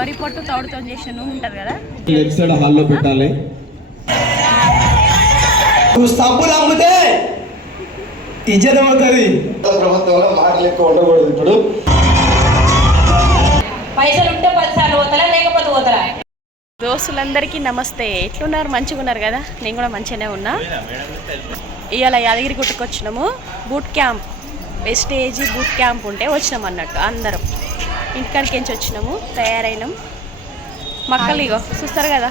వరి పొట్టు తౌడుతో చేసిన నూనె ఉంటుంది కదా, లెఫ్ట్ సైడ్ హాల్లో పెట్టాలి. సబ్బులు అమ్మితే ఇజ్జత్ అవుతుంది. ప్రభుత్వంలో మాటలు ఎక్కువ ఉండకూడదు. ఇప్పుడు పైసలు ఉంటే 10 సార్లు పోతలా, లేకపోతే పోతలా. దోస్తులందరికీ నమస్తే. ఎట్లున్నారు? మంచిగా ఉన్నారు కదా? నేను కూడా మంచిగానే ఉన్నా. ఇవాళ యాదగిరి గుట్టకు వచ్చినాము. Boot camp, wastage boot camp ఉంటే వచ్చినాం అన్నట్టు. అందరం ఇంటికాడికి నుంచి వచ్చినాము, తయారైనాం. మక్కలు ఇగో చూస్తారు కదా,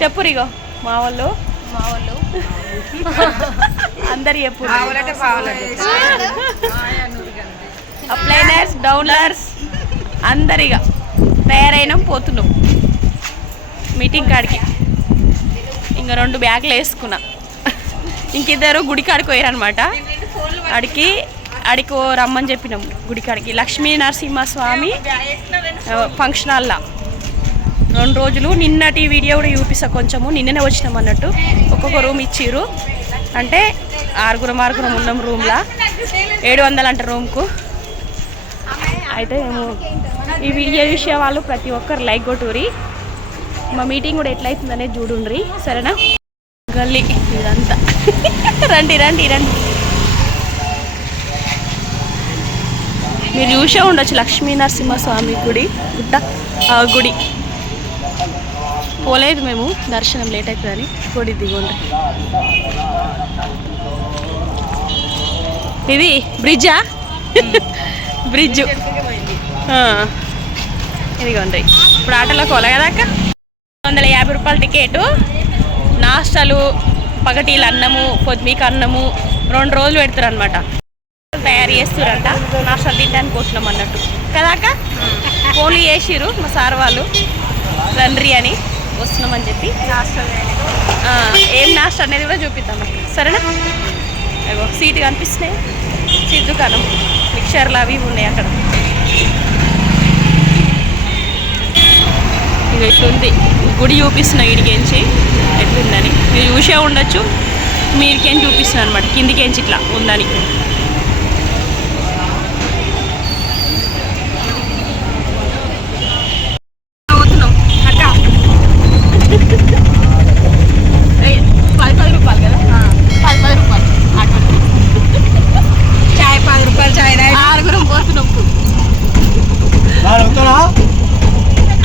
చెప్పురు ఇగో మా వాళ్ళు అందరు చెప్పు. అప్లైనర్స్, డౌన్లర్స్ అందరిగా తయారైనాం, పోతున్నాం మీటింగ్ కాడికి. ఇంకా 2 బ్యాగులు వేసుకున్నా. ఇంకిద్దరు గుడికాడికి పోయారనమాట. అడికి రమ్మని చెప్పినాం గుడికాడికి. లక్ష్మీ నరసింహస్వామి ఫంక్షన్ హాల్లో 2 రోజులు. నిన్నటి వీడియో కూడా చూపిస్తా కొంచెము. నిన్ననే వచ్చినాం అన్నట్టు. ఒక్కొక్క రూమ్ ఇచ్చిర్రు. అంటే 6 ఉన్నాం రూమ్లో. 700 అంట రూమ్కు. అయితే మేము ఈ వీడియో విషయం వాళ్ళు ప్రతి ఒక్కరు లైక్ కొట్టురి. మా మీటింగ్ కూడా ఎట్లయితుందనేది చూడుండ్రి, సరేనా? గల్లీ ఇదంతా. రండి రండి రండి. మీరు చూసే ఉండొచ్చు లక్ష్మీ నరసింహస్వామి గుడి గుడి. పోలేదు మేము, దర్శనం లేట్ అవుతుందని. గుడి దిగుండ్రి. ఇది బ్రిడ్జా? బ్రిడ్జ్ ఇదిగోండి. ఇప్పుడు ఆటోలోకి పోలే కదా అక్క. 150 రూపాయల టికెటు. నాస్టలు, పగటీలు అన్నము, పొద్దుమీక అన్నము 2 రోజులు పెడతారు అనమాట. తయారు చేస్తారంట. నాస్టలు తినడానికి పోతున్నాం అన్నట్టు కదా అక్క. ఫోన్లు చేసిర్రు మా సార్ వాళ్ళు, రండ్రి అని వస్తున్నామని చెప్పి. ఏం నాస్టా అనేది కూడా చూపిద్దాం సరేనా? అగో సీటు కనిపిస్తున్నాయి. సీట్ దుకాణం, మిక్చర్లు అవి ఉన్నాయి అక్కడ. ఇక ఇట్లుంది గుడి. చూపిస్తున్నా ఇడికెంచి ఎట్లుందని. మీరు చూసే ఉండొచ్చు. మీరికేం చూపిస్తున్నాను అనమాట, కిందికెంచి ఇట్లా ఉందని.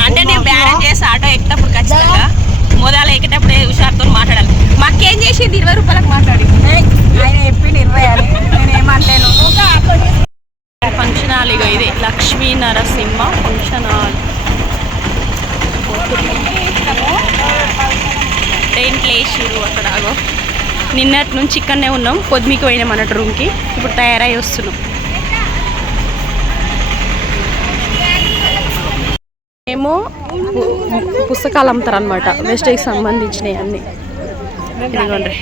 అంటే నేను బ్యాలెన్స్ చేసి ఆటో ఎక్కేటప్పుడు ఖచ్చితంగా మొదలు ఎక్కేటప్పుడు హుషారుతో మాట్లాడాలి. మాకేం చేసింది 20 రూపాయలకు మాట్లాడి. ఆయన చెప్పింది 20 అని, నేను ఏమంటాను. ఫంక్షన్ హాల్ ఇగో ఇది లక్ష్మీ నరసింహ ఫంక్షన్ హాల్. టెంట్లు వేసిర్రు అక్కడ. అగో నిన్నటి నుంచి ఇక్కడనే ఉన్నాం. పొద్దుమికి పోయినాం అన్నట్టు రూమ్కి. ఇప్పుడు తయారై వస్తున్నాం. ఏమో పుస్తకాలు అమ్ముతారు అనమాట, వెస్టేజ్కి సంబంధించినవి అన్నీ. ఇదిగోండి.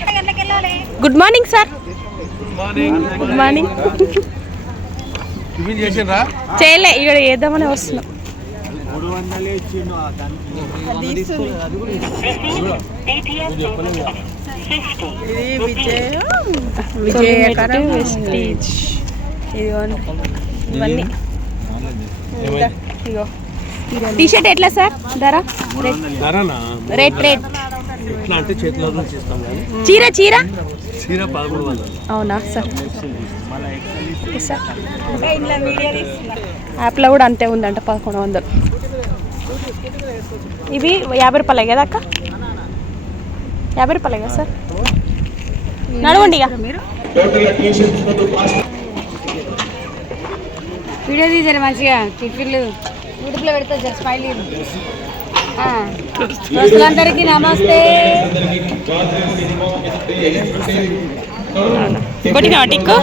Good morning sir. Good morning. చేయలే, ఇక్కడ వేద్దామని వస్తున్నాం. వెస్టేజ్ ఇదిగోండి. ఇవన్నీ ఇగో. టీషర్ట్ ఎట్లా సార్ ధర? రేట్ చీర అవునా సార్? యాప్లో కూడా అంతే ఉందంట, 1100. ఇవి 50 రూపాయలే కదా అక్క? 50 రూపాయలే కదా సార్? నడవండి ఇక. వీడియో తీసారు మంచిగా. టిఫిన్లు యూట్యూబ్లో పెడితే జస్ట్ స్మైల్. దోస్తులందరికీ నమస్తే. కొట్టినావా టిక్కు?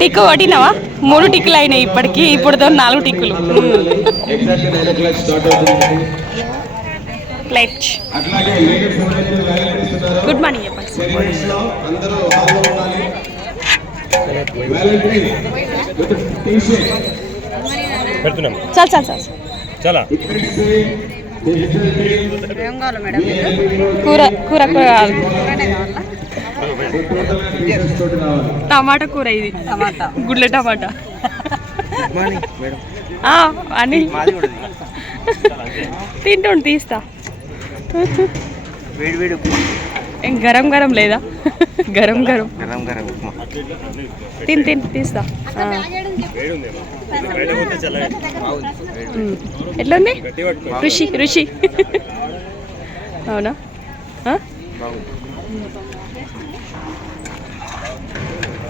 టిక్కు కొట్టినావా? 3 టిక్కులు అయినాయి ఇప్పటికి. ఇప్పుడు 4 టిక్కులు. ప్లేట్. గుడ్ మార్నింగ్ చెప్పండి. చాలు చాలు చాలు. చాలా కూర కూర కూర కావాలి. తోటి రావాలి. టమాటా కూర ఇది, టమాటా గుడ్ల టమాటా అని తింటుండు తీస్తా. ఏం గరం గరం లేదా? గరం గరం తిని తీస్తా. ఎట్లుంది రుచి? రుచి అవునా?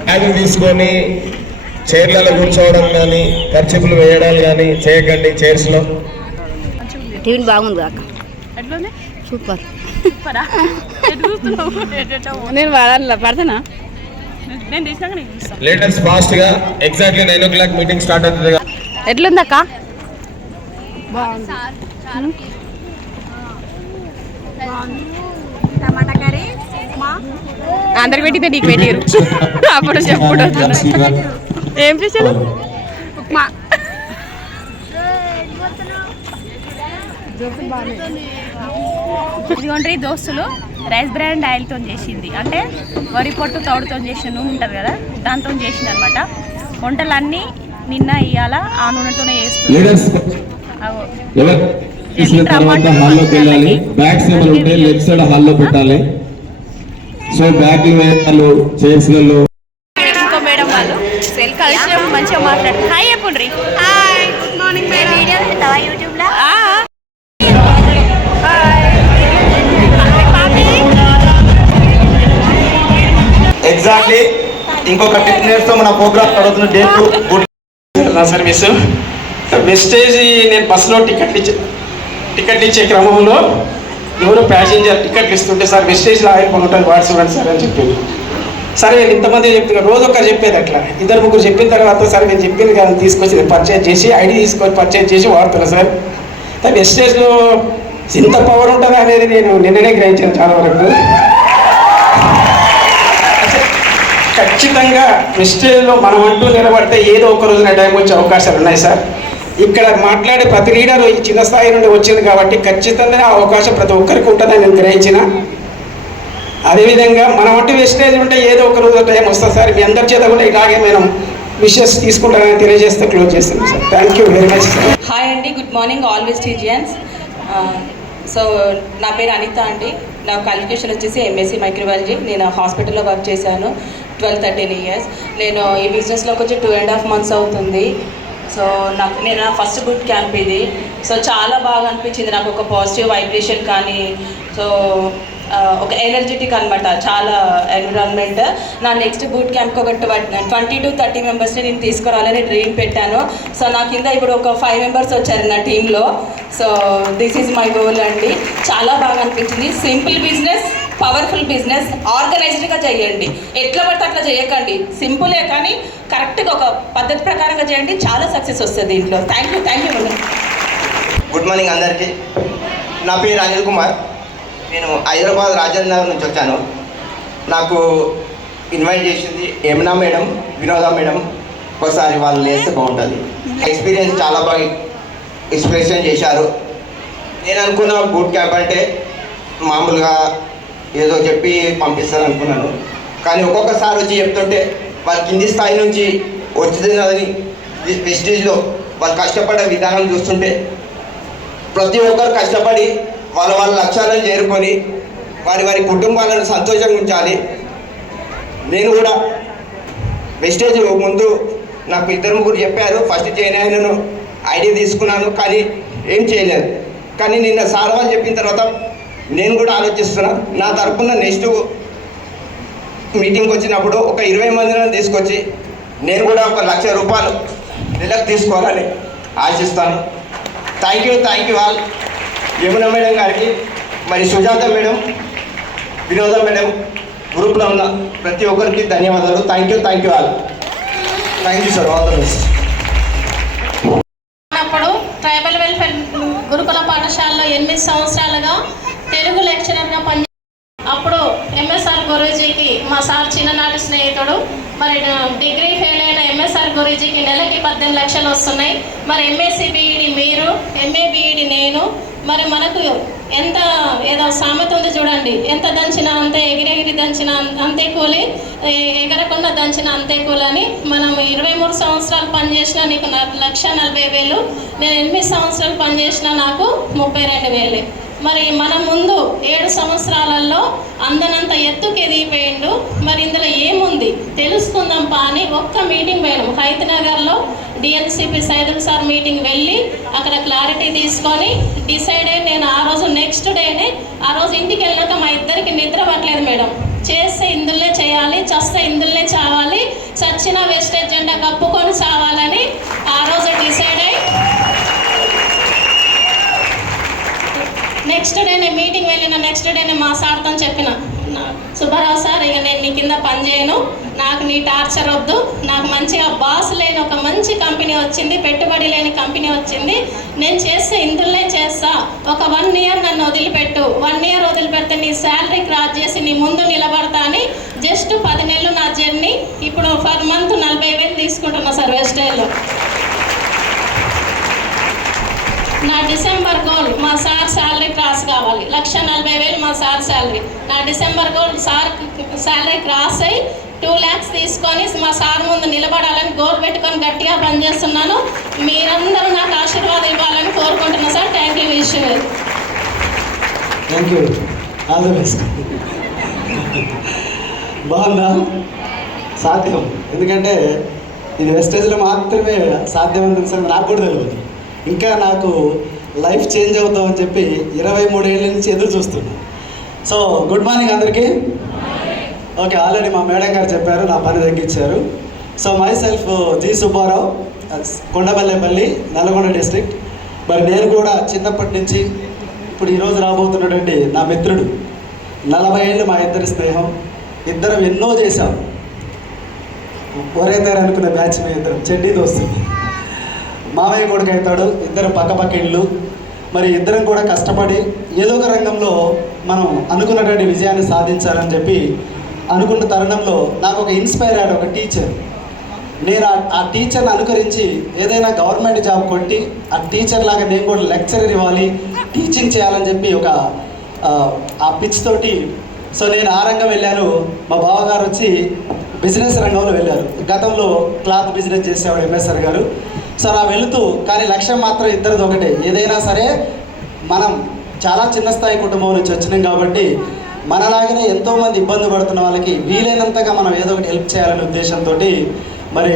బ్యాగ్ తీసుకొని చైర్లలో కూర్చోవడం కానీ ఖర్చులు వేయడాలు కానీ చేయకండి చైర్స్లో. టిఫిన్ బాగుంది కాక, ఎట్లుంది? సూపర్. నేను పడతానా? నేను తీసినాక నీకు ఇస్తాను. లేటెస్ట్ ఫాస్ట్గా ఎగ్జాక్ట్లీ 9 o'clock మీటింగ్ స్టార్ట్ అవుతుంది. ఎట్లుందక్క? టమాటా కర్రీ అందరికి పెట్టితే నీకు పెట్టారు అప్పుడు చెప్పుడు. ఏం చేశాను? ఉప్మా. ఇదిగోండి దోస్తులు రైస్ బ్రాండ్ ఆయిల్తో చేసింది, అంటే వరి పొట్టు తౌడుతో చేసిన నూనె ఉంటుంది కదా, దాంతో చేసింది అనమాట. వంటలన్నీ నిన్న ఇవాళ ఆ నూనెతోనే చేస్తుంది. చేసిన తర్వాత హాల్లోకి వెళ్ళాలి. బ్యాగ్స్ ఏమైనా ఉంటే లెఫ్ట్ సైడ్ హాల్లో పెట్టాలి. సో బ్యాగ్లు వేయాలి చైర్స్లలో. ఇంకో మేడం వాళ్ళు సెల్ కలిసినప్పుడు మంచిగా మాట్లాడు. హాయ్ చెప్పుండ్రి. Hi, good morning madam. Video చేస్తావా యూట్యూబ్లో? ఎగ్జాక్ట్లీ ఇంకొక 15 minutes మన ప్రోగ్రామ్ జరుగుతున్న డేట్ నా సర్వీసు వెస్టేజ్. నేను బస్సులో టికెట్లు ఇచ్చే క్రమంలో ఎవరో ప్యాసింజర్ టికెట్లు ఇస్తుంటే సార్ వెస్టేజ్లో ఆగిపోయి ఉంటుంది వాట్స్ ఇవ్వండి సార్ అని చెప్పింది. సరే నేను ఇంతమంది చెప్తున్నాను, రోజు ఒకరు చెప్పేది అట్లా 2-3 చెప్పిన తర్వాత సరే నేను చెప్పింది కదా తీసుకొచ్చి పర్చేజ్ చేసి ఐడి తీసుకొని పర్చేజ్ చేసి వాడుతున్నా సార్. వెస్టేజ్లో ఇంత పవర్ ఉంటుంది అనేది నేను నిన్ననే గ్రహించాను చాలా వరకు. ఖచ్చితంగా వెస్టేజ్లో మనం అంటూ నిలబడితే ఏదో ఒక రోజున టైం వచ్చే అవకాశాలు ఉన్నాయి సార్. ఇక్కడ మాట్లాడే ప్రతి లీడరు ఈ చిన్న స్థాయి నుండి వచ్చింది కాబట్టి ఖచ్చితంగా ఆ అవకాశం ప్రతి ఒక్కరికి ఉంటుందని నేను గ్రహించిన. అదేవిధంగా మనం అంటూ వెస్టేజ్ ఉంటే ఏదో ఒక రోజు టైం వస్తుంది సార్. మీ అందరి చేత కూడా ఇలాగే మనం విషెస్ తీసుకుంటానని తెలియజేస్తే క్లోజ్ చేస్తున్నాం sir. Thank you very much sir. Hi అండి, good morning all Vestigians. So నా పేరు అనిత అండి. నా క్వాలిఫికేషన్ వచ్చేసి ఎంఎస్సి మైక్రోబయాలజీ. నేను హాస్పిటల్లో వర్క్ చేశాను 12-13 years. నేను ఈ బిజినెస్లోకి వచ్చి 2.5 months అవుతుంది. సో నేను ఫస్ట్ బూట్ క్యాంప్ ఇది. సో చాలా బాగా అనిపించింది నాకు, ఒక పాజిటివ్ వైబ్రేషన్ కానీ, సో ఒక ఎనర్జెటిక్ అనమాట, చాలా ఎన్విరాన్మెంట్. నా నెక్స్ట్ బూట్ క్యాంప్కి ఒక 20 to 30 members నేను తీసుకురావాలని డ్రీమ్ పెట్టాను. సో నా కింద ఇప్పుడు ఒక 5 members వచ్చారు నా టీంలో. So this is my goal అండి. చాలా బాగా అనిపించింది. సింపుల్ బిజినెస్, పవర్ఫుల్ బిజినెస్, ఆర్గనైజ్డ్గా చేయండి. ఎట్లా పడితే అట్లా చేయకండి. సింపులే కానీ కరెక్ట్గా ఒక పద్ధతి ప్రకారంగా చేయండి, చాలా సక్సెస్ వస్తుంది దీంట్లో. Thank you madam. Good morning అందరికీ. నా పేరు అనిల్ కుమార్. నేను హైదరాబాద్ రాజేంద్ర నగర్ నుంచి వచ్చాను. నాకు ఇన్వైట్ చేసింది యమునా మేడం, వినోద మేడం. ఒకసారి వాళ్ళు వేస్తే బాగుంటుంది. ఎక్స్పీరియన్స్ చాలా బాగా ఎక్స్ప్రెషన్ చేశారు. నేను అనుకున్న బూట్ క్యాంప్ అంటే మామూలుగా ఏదో చెప్పి పంపిస్తారు అనుకున్నాను. కానీ ఒక్కొక్కసారి వచ్చి చెప్తుంటే వాళ్ళు కింది స్థాయి నుంచి వచ్చిందని వెస్టేజ్లో వాళ్ళు కష్టపడే విధానం చూస్తుంటే ప్రతి ఒక్కరు కష్టపడి వాళ్ళ లక్ష్యాలను చేరుకొని వారి కుటుంబాలను సంతోషంగా ఉంచాలి. నేను కూడా వెస్టేజ్ ముందు నాకు 2-3 చెప్పారు. ఫస్ట్ జాయిన్ అయినాను, ఐడియా తీసుకున్నాను, కానీ ఏం చేయలేదు. కానీ నిన్న సార్ వాళ్ళు చెప్పిన తర్వాత నేను కూడా ఆలోచిస్తున్నా, నా తరఫున నెక్స్ట్ మీటింగ్కి వచ్చినప్పుడు ఒక 20 మందిని తీసుకొచ్చి నేను కూడా ఒక 1,00,000 రూపాయలు నెలకు తీసుకోవాలని ఆశిస్తాను. Thank you all. Yamuna madam గారికి, మరి సుజాత మేడం, వినోద మేడం, గ్రూప్లో ఉన్న ప్రతి ఒక్కరికి ధన్యవాదాలు. Thank you all. Thank you sir. All the best. అప్పుడు ట్రైబల్ వెల్ఫేర్ గురుకుల పాఠశాలలో 8 సంవత్సరాలుగా తెలుగు లెక్చరర్గా పని. అప్పుడు ఎంఎస్ఆర్ గురూజీకి మా సార్ చిన్ననాటి స్నేహితుడు. మరి డిగ్రీ ఫెయిల్ అయిన ఎంఎస్ఆర్ గురూజీకి నెలకి 18 లక్షలు వస్తున్నాయి. మరి ఎంఎస్సి బీఈడి మీరు, ఎంఏ బీఈడి నేను, మరి మనకు ఎంత ఏదో సామెత ఉంది చూడండి, ఎంత దంచినా అంతే, ఎగిరెగిరి దంచిన అంతే కూలి, ఎగరకుండా దంచిన అంతే కూలి అని. మనం 23 సంవత్సరాలు పనిచేసినా నీకు 1,40,000, నేను 8 సంవత్సరాలు పనిచేసినా నాకు 32,000. మరి మన ముందు 7 సంవత్సరాలలో అందనంత ఎత్తుకు ఎదిగిపోయిండు. మరి ఇందులో ఏముంది తెలుసుకుందాం పా అని ఒక్క మీటింగ్ పోయాము హైతనగర్లో. డిఎన్సిపి సైదుల్ సార్ మీటింగ్ వెళ్ళి అక్కడ క్లారిటీ తీసుకొని డిసైడ్ అయ్యి నేను ఆ రోజు నెక్స్ట్ డేనే ఆ రోజు ఇంటికి వెళ్ళాక మా ఇద్దరికి నిద్ర పట్టలేదు మేడం. చేస్తే ఇందులోనే చేయాలి, చస్తే ఇందులోనే చావాలి, చచ్చిన వేస్టేజ్ జెండా కప్పుకొని చావాలని ఆ రోజు డిసైడ్ అయ్యి నెక్స్ట్ డే నేను మీటింగ్ వెళ్ళిన నెక్స్ట్ డే నేను మా సార్తో చెప్పిన, సుబ్బారావు సార్ ఇక నేను నీ కింద పని చేయను, నాకు నీ టార్చర్ వద్దు, నాకు మంచిగా బాస్ లేని ఒక మంచి కంపెనీ వచ్చింది, పెట్టుబడి లేని కంపెనీ వచ్చింది, నేను చేస్తే ఇందులోనే చేస్తా, ఒక 1 year నన్ను వదిలిపెట్టు, 1 year వదిలిపెడితే నీ శాలరీ క్రాస్ చేసి నీ ముందు నిలబడతా అని. జస్ట్ 10 నెలలు నా జర్నీ. ఇప్పుడు పర్ మంత్ 40,000 తీసుకుంటున్నా సార్ వెస్టైల్లో. నా డిసెంబర్ గోల్ మా సార్ శాలరీ క్రాస్ కావాలి, 1,40,000 మా సార్ శాలరీ. నా December goal sir salary cross అయ్యి 2 lakhs తీసుకొని మా సార్ ముందు నిలబడాలని గోల్ పెట్టుకొని గట్టిగా పనిచేస్తున్నాను. మీరందరూ నాకు ఆశీర్వాదం ఇవ్వాలని కోరుకుంటున్నాను sir. Thank you. Wish you. Thank you. All the best. బాగుందా? సాధ్యం. ఎందుకంటే ఇది వెస్టేజ్లో మాత్రమే సాధ్యం అని తెలుసు, నాకు కూడా తెలియదు. ఇంకా నాకు లైఫ్ చేంజ్ అవుతామని చెప్పి 23 ఏళ్ళ నుంచి ఎదురు చూస్తున్నాను. సో గుడ్ మార్నింగ్ అందరికీ. ఓకే, ఆల్రెడీ మా మేడం గారు చెప్పారు, నా పని తగ్గించారు. So myself G Subbarao, Kondapallipalli, Nalgonda district. మరి నేను కూడా చిన్నప్పటి నుంచి ఇప్పుడు ఈరోజు రాబోతున్నటువంటి నా మిత్రుడు, 40 ఏళ్ళు మా ఇద్దరి స్నేహం, ఇద్దరం ఎన్నో చేశాం. ఒరే తేరు అనుకున్న బ్యాచ్ మీ ఇద్దరం చెడ్డీ దోస్తుంది. మామయ్య కొడుకు అవుతాడు, ఇద్దరు పక్కపక్క ఇళ్ళు. మరి ఇద్దరం కూడా కష్టపడి ఏదో ఒక రంగంలో మనం అనుకున్నటువంటి విజయాన్ని సాధించాలని చెప్పి అనుకున్న తరుణంలో నాకు ఒక ఇన్స్పైర్ అయ్యాడు ఒక టీచర్. నేను ఆ టీచర్ని అనుకరించి ఏదైనా గవర్నమెంట్ జాబ్ కొట్టి ఆ టీచర్ లాగా నేను కూడా లెక్చరర్ ఇవ్వాలి, టీచింగ్ చేయాలని చెప్పి ఒక ఆ పిచ్ తోటి సో నేను ఆ రంగం వెళ్ళాను. మా బావగారు వచ్చి బిజినెస్ రంగంలో వెళ్ళారు. గతంలో క్లాత్ బిజినెస్ చేసేవాడు ఎంఎస్ఆర్ గారు. సో అలా వెళుతూ కానీ లక్ష్యం మాత్రం ఇద్దరిది ఒకటే, ఏదైనా సరే మనం చాలా చిన్న స్థాయి కుటుంబం నుంచి వచ్చినాం కాబట్టి మనలాగనే ఎంతోమంది ఇబ్బంది పడుతున్న వాళ్ళకి వీలైనంతగా మనం ఏదో ఒకటి హెల్ప్ చేయాలనే ఉద్దేశంతో మరి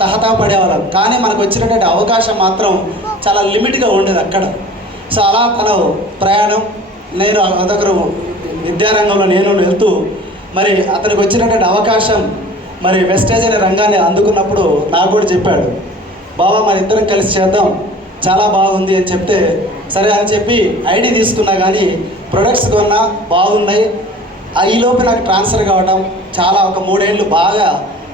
తహతా పడేవాళ్ళం. కానీ మనకు వచ్చినటువంటి అవకాశం మాత్రం చాలా లిమిట్గా ఉండేది అక్కడ. సో అలా తన ప్రయాణం, నేను అదొకరు విద్యారంగంలో నేను వెళ్తూ మరి అతనికి వచ్చినటువంటి అవకాశం మరి వెస్టేజ్ అనే రంగాన్ని అందుకున్నప్పుడు నాకు కూడా చెప్పాడు, బాబా మన ఇద్దరం కలిసి చేద్దాం, చాలా బాగుంది అని చెప్తే సరే అని చెప్పి ఐడి తీసుకున్నా. కానీ ప్రొడక్ట్స్ కొన్నా బాగున్నాయి. ఈలోపు నాకు ట్రాన్స్ఫర్ కావడం, చాలా ఒక 3 ఏళ్ళు బాగా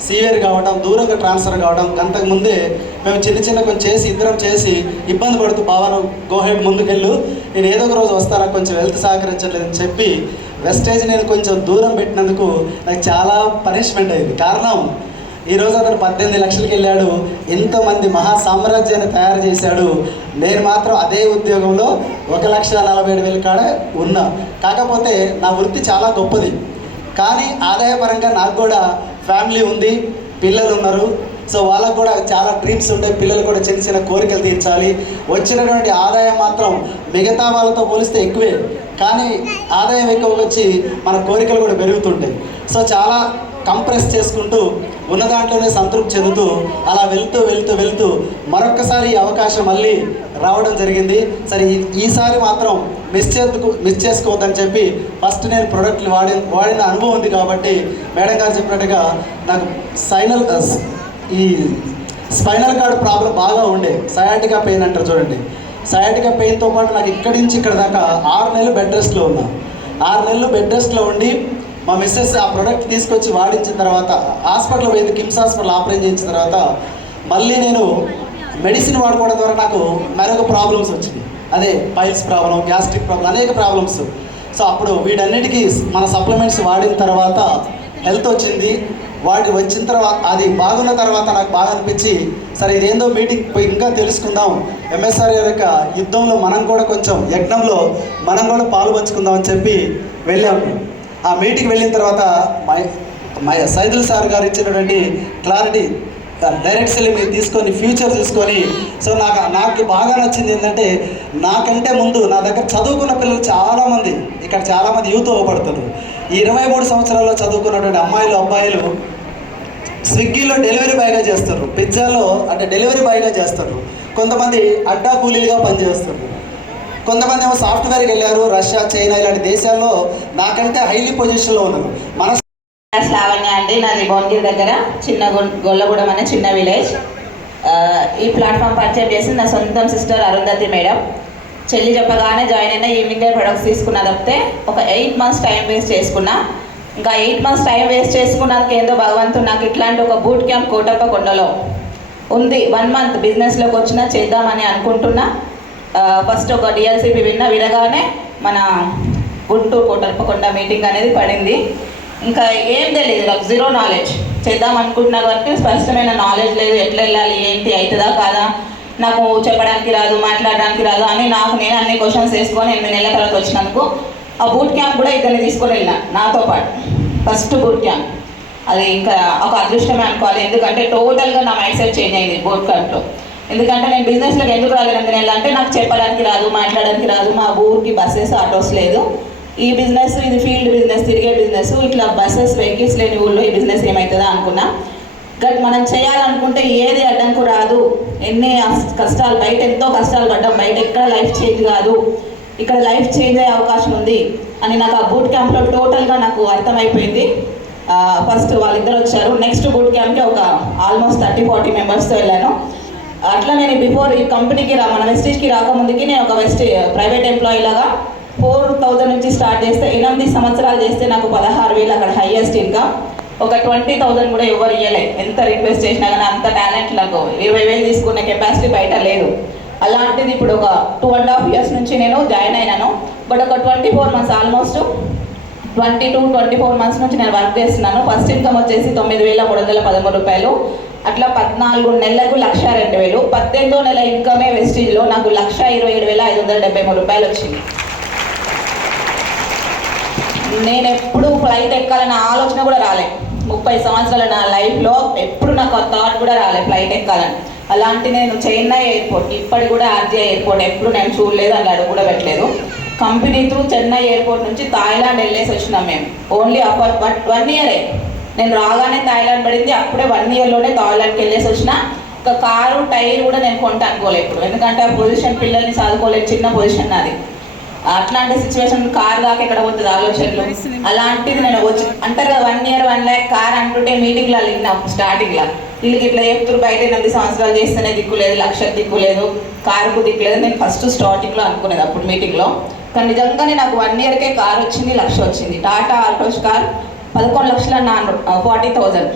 సీవియర్ కావడం, దూరంగా ట్రాన్స్ఫర్ కావడం. అంతకుముందే మేము చిన్న కొంచెం చేసి ఇద్దరం చేసి ఇబ్బంది పడుతూ బావను గోహెడ్ ముందుకెళ్ళు, నేను ఏదో ఒక రోజు వస్తాను, కొంచెం హెల్త్ సహకరించలేదని చెప్పి వెస్టేజ్ నేను కొంచెం దూరం పెట్టినందుకు నాకు చాలా పనిష్మెంట్ అయింది. కారణం ఈరోజు అతను 18 లక్షలకి వెళ్ళాడు, ఎంతోమంది మహా సామ్రాజ్యాన్ని తయారు చేశాడు. నేను మాత్రం అదే ఉద్యోగంలో 1,47,000 కాడ ఉన్నా. కాకపోతే నా వృత్తి చాలా గొప్పది, కానీ ఆదాయపరంగా నాకు కూడా ఫ్యామిలీ ఉంది, పిల్లలు ఉన్నారు. సో వాళ్ళకు కూడా చాలా డ్రీమ్స్ ఉంటాయి, పిల్లలు కూడా చిన్న కోరికలు తీర్చాలి. వచ్చినటువంటి ఆదాయం మాత్రం మిగతా వాళ్ళతో పోలిస్తే ఎక్కువే, కానీ ఆదాయం ఎక్కువ వచ్చి మన కోరికలు కూడా పెరుగుతుంటాయి. సో చాలా కంప్రెస్ చేసుకుంటూ ఉన్న దాంట్లోనే సంతృప్తి చెందుతూ అలా వెళ్తూ మరొక్కసారి ఈ అవకాశం మళ్ళీ రావడం జరిగింది. సరే ఈసారి మాత్రం మిస్ చేసుకోవద్దని చెప్పి ఫస్ట్ నేను ప్రోడక్ట్లు వాడిన అనుభవం ఉంది కాబట్టి మేడం గారు చెప్పినట్టుగా నాకు ఈ స్పైనల్ కార్డ్ ప్రాబ్లం బాగా ఉండే, సయాటికా పెయిన్ అంటారు చూడండి. సయాటికా పెయిన్తో పాటు నాకు ఇక్కడి నుంచి ఇక్కడ దాకా 6 నెలలు బెడ్ రెస్ట్లో ఉన్నా. 6 నెలలు బెడ్ రెస్ట్లో ఉండి మా మిస్సెస్ ఆ ప్రోడక్ట్ తీసుకొచ్చి వాడించిన తర్వాత హాస్పిటల్ పోయింది, కిమ్స్ హాస్పిటల్ ఆపరేషన్ చేయించిన తర్వాత మళ్ళీ నేను మెడిసిన్ వాడుకోవడం ద్వారా నాకు మరొక ప్రాబ్లమ్స్ వచ్చినాయి. అదే పైల్స్ ప్రాబ్లం, గ్యాస్ట్రిక్ ప్రాబ్లం, అనేక ప్రాబ్లమ్స్. సో అప్పుడు వీటన్నిటికీ మన సప్లిమెంట్స్ వాడిన తర్వాత హెల్త్ వచ్చింది. వాటి వచ్చిన తర్వాత అది బాగున్న తర్వాత నాకు బాగా అనిపించి సరే ఇదేందో మీటింగ్ పోయి ఇంకా తెలుసుకుందాం, ఎంఎస్ఆర్ యొక్క యుద్ధంలో మనం కూడా కొంచెం యజ్ఞంలో మనం కూడా పాలు పంచుకుందాం అని చెప్పి వెళ్ళాము. ఆ మీటింగ్ వెళ్ళిన తర్వాత సైదుల్ సార్ గారు ఇచ్చినటువంటి క్లారిటీ డైరెక్ట్లీ మీరు తీసుకొని ఫ్యూచర్ చూసుకొని సో నాకు బాగా నచ్చింది ఏంటంటే నాకంటే ముందు నా దగ్గర చదువుకున్న పిల్లలు చాలామంది ఇక్కడ చాలామంది యూత్ అవ్వబడుతున్నారు. ఈ 23 సంవత్సరాల్లో చదువుకున్నటువంటి అమ్మాయిలు అబ్బాయిలు స్విగ్గీలో డెలివరీ బాయ్గా చేస్తారు, పిజ్జాలో అంటే డెలివరీ బాయ్గా చేస్తారు, కొంతమంది అడ్డా కూలీలుగా పనిచేస్తారు, కొంతమంది ఏమో సాఫ్ట్వేర్కి వెళ్ళారు, రష్యా చైనా ఇలాంటి దేశాల్లో నాకంటే హైలీ పొజిషన్లో ఉన్నారు. మన లావణ్య అండి, నాది భువనగిరి దగ్గర చిన్న గొల్లగూడెం అనే చిన్న విలేజ్. ఈ ప్లాట్ఫామ్ పరిచయం చేసి నా సొంతం సిస్టర్ అరుంధతి మేడం. చెల్లి చెప్పగానే జాయిన్ అయినా ఈవినింగ్ డే ప్రొడక్ట్స్ తీసుకున్నా తప్పితే ఒక 8 months టైం వేస్ట్ చేసుకున్నా. ఇంకా 8 months టైం వేస్ట్ చేసుకున్నందుకు ఏందో భగవంతుడు నాకు ఇట్లాంటి ఒక బూట్ క్యాంప్ కోటప్పకొండలో ఉంది. 1 month బిజినెస్లోకి వచ్చినా చేద్దామని అనుకుంటున్నా. ఫస్ట్ ఒక డిఎల్సిపి వినగానే మన గుంటూరు కోటప్పకొండ మీటింగ్ అనేది పడింది. ఇంకా ఏం తెలియదు, నాకు జీరో నాలెడ్జ్. చేద్దాం అనుకుంటున్నా కాబట్టి స్పష్టమైన నాలెడ్జ్ లేదు, ఎట్లా వెళ్ళాలి ఏంటి అవుతుందా కాదా, నాకు చెప్పడానికి రాదు, మాట్లాడడానికి రాదు అని నేను అన్ని క్వశ్చన్స్ వేసుకొని 8 నెలల తర్వాత వచ్చినందుకు ఆ బూట్ క్యాంప్ కూడా ఇద్దరిని తీసుకొని వెళ్ళిన నాతో పాటు. ఫస్ట్ బూట్ క్యాంప్ అది ఇంకా ఒక అదృష్టమే అనుకోవాలి, ఎందుకంటే టోటల్గా నా మైండ్ సెట్ చేంజ్ అయింది బూట్ క్యాంప్లో. ఎందుకంటే నేను బిజినెస్లోకి ఎందుకు రాలేదు 8 నెలలు అంటే నాకు చెప్పడానికి రాదు, మాట్లాడడానికి రాదు, మా ఊరికి బస్సెస్ ఆటోస్ లేదు. ఈ బిజినెస్ ఇది ఫీల్డ్ బిజినెస్, తిరిగే బిజినెస్, ఇట్లా బస్సెస్ వెహికల్స్ లేని ఊళ్ళో ఈ బిజినెస్ ఏమవుతుందా అనుకున్నా. బట్ మనం చేయాలనుకుంటే ఏది అడ్డంకు రాదు. ఎన్ని కష్టాలు, బయట ఎంతో కష్టాలు పడ్డాం, బయట ఎక్కడ లైఫ్ చేంజ్ కాదు, ఇక్కడ లైఫ్ చేంజ్ అయ్యే అవకాశం ఉంది అని నాకు ఆ బూట్ క్యాంప్లో టోటల్గా నాకు అర్థమైపోయింది. ఫస్ట్ వాళ్ళిద్దరు వచ్చారు. నెక్స్ట్ బూట్ క్యాంప్కి ఒక ఆల్మోస్ట్ 30-40 మెంబర్స్తో వెళ్ళాను. అట్లా నేను బిఫోర్ ఈ కంపెనీకి మన వెస్టీజ్కి రాకముందుకి నేను ఒక ప్రైవేట్ ఎంప్లాయీ లాగా 4,000 నుంచి స్టార్ట్ చేస్తే 8 సంవత్సరాలు చేస్తే నాకు 16,000 అక్కడ హైయెస్ట్ ఇన్కమ్. ఒక 20,000 కూడా ఎవరు ఇవ్వలే, ఎంత రిక్వెస్ట్ చేసినా కానీ అంత టాలెంట్ నాకు 20,000 తీసుకునే కెపాసిటీ బయట లేదు. అలాంటిది ఇప్పుడు ఒక 2.5 years నుంచి నేను జాయిన్ అయినాను. బట్ ఒక 24 months ఆల్మోస్ట్ 22-24 months నుంచి నేను వర్క్ చేస్తున్నాను. ఫస్ట్ ఇన్కమ్ వచ్చేసి 9,313 రూపాయలు. అట్లా 14 నెలలకు 1,02,000. 18వ నెల ఇన్కమే వెస్టీజ్లో నాకు 1,27,573 రూపాయలు వచ్చింది. నేను ఎప్పుడు ఫ్లైట్ ఎక్కాలన్న ఆలోచన కూడా రాలేదు. 30 సంవత్సరాల నా లైఫ్లో ఎప్పుడు నాకు ఆ థాట్ కూడా రాలేదు ఫ్లైట్ ఎక్కాలని. అలాంటి నేను చెన్నై ఎయిర్పోర్ట్, ఇప్పటికి కూడా ఆర్జే ఎయిర్పోర్ట్ ఎప్పుడు నేను చూడలేదు, అలా అడుగు కూడా పెట్టలేదు. కంపెనీ త్రూ చెన్నై ఎయిర్పోర్ట్ నుంచి థాయిలాండ్ వెళ్ళేసి వచ్చినాం మేము. Only 1 year. నేను రాగానే థాయిలాండ్ పడింది, అప్పుడే 1 yearలోనే థాయిలాండ్కి వెళ్ళేసి వచ్చిన. ఒక కారు టైర్ కూడా నేను కొంట అనుకోలేదు ఇప్పుడు, ఎందుకంటే ఆ పొజిషన్ పిల్లల్ని చదువుకోలేదు, చిన్న పొజిషన్ నాది. అట్లాంటి సిచ్యువేషన్ కార్ దాకా ఎక్కడ పోతుంది ఆలోచనలు. అలాంటిది నేను వచ్చి అంటారు కదా 1 year 1 lakh కార్ అంటుంటే మీటింగ్లో వెళ్ళినాం స్టార్టింగ్లో. వీళ్ళకి ఇట్లా చెప్తురు బయట 8 సంవత్సరాలు చేస్తేనే దిక్కులేదు, 1,00,000 దిక్కులేదు, కారుకు దిక్కులేదు. నేను ఫస్ట్ స్టార్టింగ్లో అనుకునేది అప్పుడు మీటింగ్లో. కానీ నిజంగానే నాకు 1 yearకే కార్ వచ్చింది, 1,00,000 వచ్చింది. Tata Altos car 11,40,000,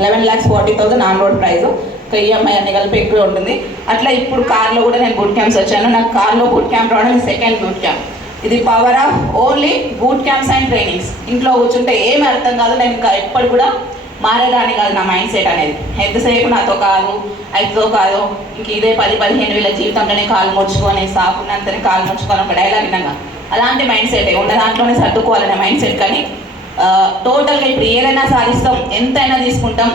11,40,000 on road price. ఒక ఈఎంఐ అన్ని కలిపి ఎక్కువ ఉంటుంది. అట్లా ఇప్పుడు కార్లో కూడా నేను బూట్ క్యాంప్స్ వచ్చాను. నాకు కార్లో బూట్ క్యాంప్ రావడం సెకండ్ బూట్ క్యాంప్. ఇది power of only boot camps and trainings. ఇంట్లో కూర్చుంటే ఏమి అర్థం కాదు, నేను ఇంకా ఎప్పుడు కూడా మారేదాన్ని కాదు నా మైండ్ సెట్ అనేది. ఎంతసేపు నాతో కాదు, అయితో కాదు, ఇంక ఇదే 10-15 వేల జీవితంలోనే కాలు ముడుచుకొని, సాకున్నంతనే కాలు ముడుచుకొని ఒక డైలాగ్ విన్నాగా అలాంటి మైండ్ సెట్ ఉన్న దాంట్లోనే సర్దుకోవాలనే మైండ్ సెట్. కానీ టోటల్గా ఇప్పుడు ఏదైనా సాధిస్తాం, ఎంతైనా తీసుకుంటాం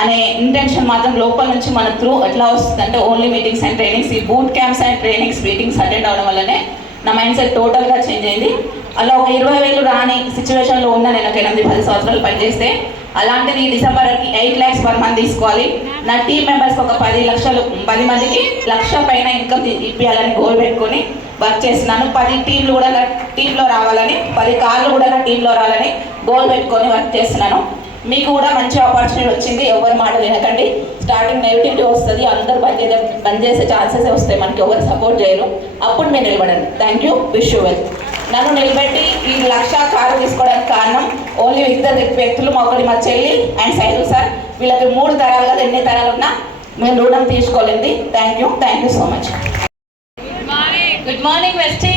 అనే ఇంటెన్షన్ మాత్రం లోపల నుంచి మన త్రూ ఎట్లా వస్తుంది అంటే ఓన్లీ మీటింగ్స్ అండ్ ట్రైనింగ్స్. ఈ boot camps and trainings meetings attend అవ్వడం వల్లనే నా మైండ్ సెట్ టోటల్గా చేంజ్ అయింది. అలా ఒక 20,000 రాని సిచ్యువేషన్లో ఉన్న నేను ఒక 8-10 సంవత్సరాలు పనిచేస్తే, అలాంటిది ఈ డిసెంబర్కి 8 lakhs per month తీసుకోవాలి. నా టీం మెంబర్స్కి ఒక 10 మందికి 1,00,000 పైన ఇన్కమ్ ఇప్పించాలని గోల్ పెట్టుకొని వర్క్ చేస్తున్నాను. 10 టీంలు కూడా నా టీంలో రావాలని, 10 కార్లు కూడా నా టీంలో రావాలని గోల్ పెట్టుకొని వర్క్ చేస్తున్నాను. మీకు కూడా మంచి ఆపర్చునిటీ వచ్చింది, ఎవరి మాట వినకండి. స్టార్టింగ్ నెగిటివిటీ వస్తుంది, అందరూ బంద్ చేసే ఛాన్సెస్ వస్తాయి, మనకి ఎవరు సపోర్ట్ చేయరు. అప్పుడు మీరు నిలబడండి. Thank you, wish you well. నన్ను నిలబెట్టి ఈ 1,00,000 కారు తీసుకోవడానికి కారణం ఓన్లీ 2 వ్యక్తులు, ఒకటి మా చెల్లి అండ్ సైదు సార్. వీళ్ళకి 3 తరాలు కదా, ఎన్ని తరాలు ఉన్నా మేము రుణం తీసుకోలేదు. Thank you so much. Good morning వెస్టీ.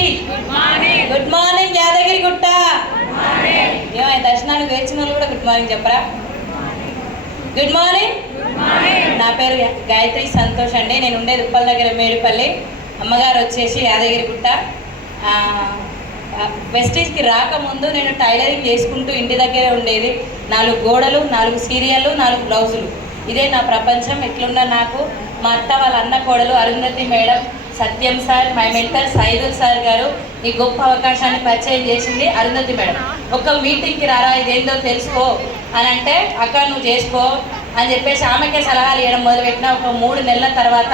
Good morning Yadagiri Gutta. ఏమైనా దర్శనానికి వచ్చిన వాళ్ళు కూడా గుడ్ మార్నింగ్ చెప్పరా? Good morning. నా పేరు గాయత్రి సంతోష్ అండి. నేను ఉండేది ఉప్పల్ దగ్గర మేడిపల్లి. అమ్మగారు వచ్చేసి యాదగిరిగుట్ట. వెస్టీజ్కి రాకముందు నేను టైలరింగ్ చేసుకుంటూ ఇంటి దగ్గరే ఉండేది. 4 గోడలు, 4 సీరియళ్ళు, 4 బ్లౌజులు. ఇదే నా ప్రపంచం. ఇట్లున్న నాకు మా అత్త వాళ్ళ అన్న కోడలు Arundhati madam, Satyam sir, my mentor Saidul sir గారు ఈ గొప్ప అవకాశాన్ని పరిచయం చేసింది అరుంధతి మేడం. ఒక మీటింగ్కి రారా, ఇదేందో తెలుసుకో అని అంటే, అక్క నువ్వు చేసుకో అని చెప్పేసి ఆమెకే సలహాలు ఇవ్వడం మొదలుపెట్టిన. ఒక 3 నెలల తర్వాత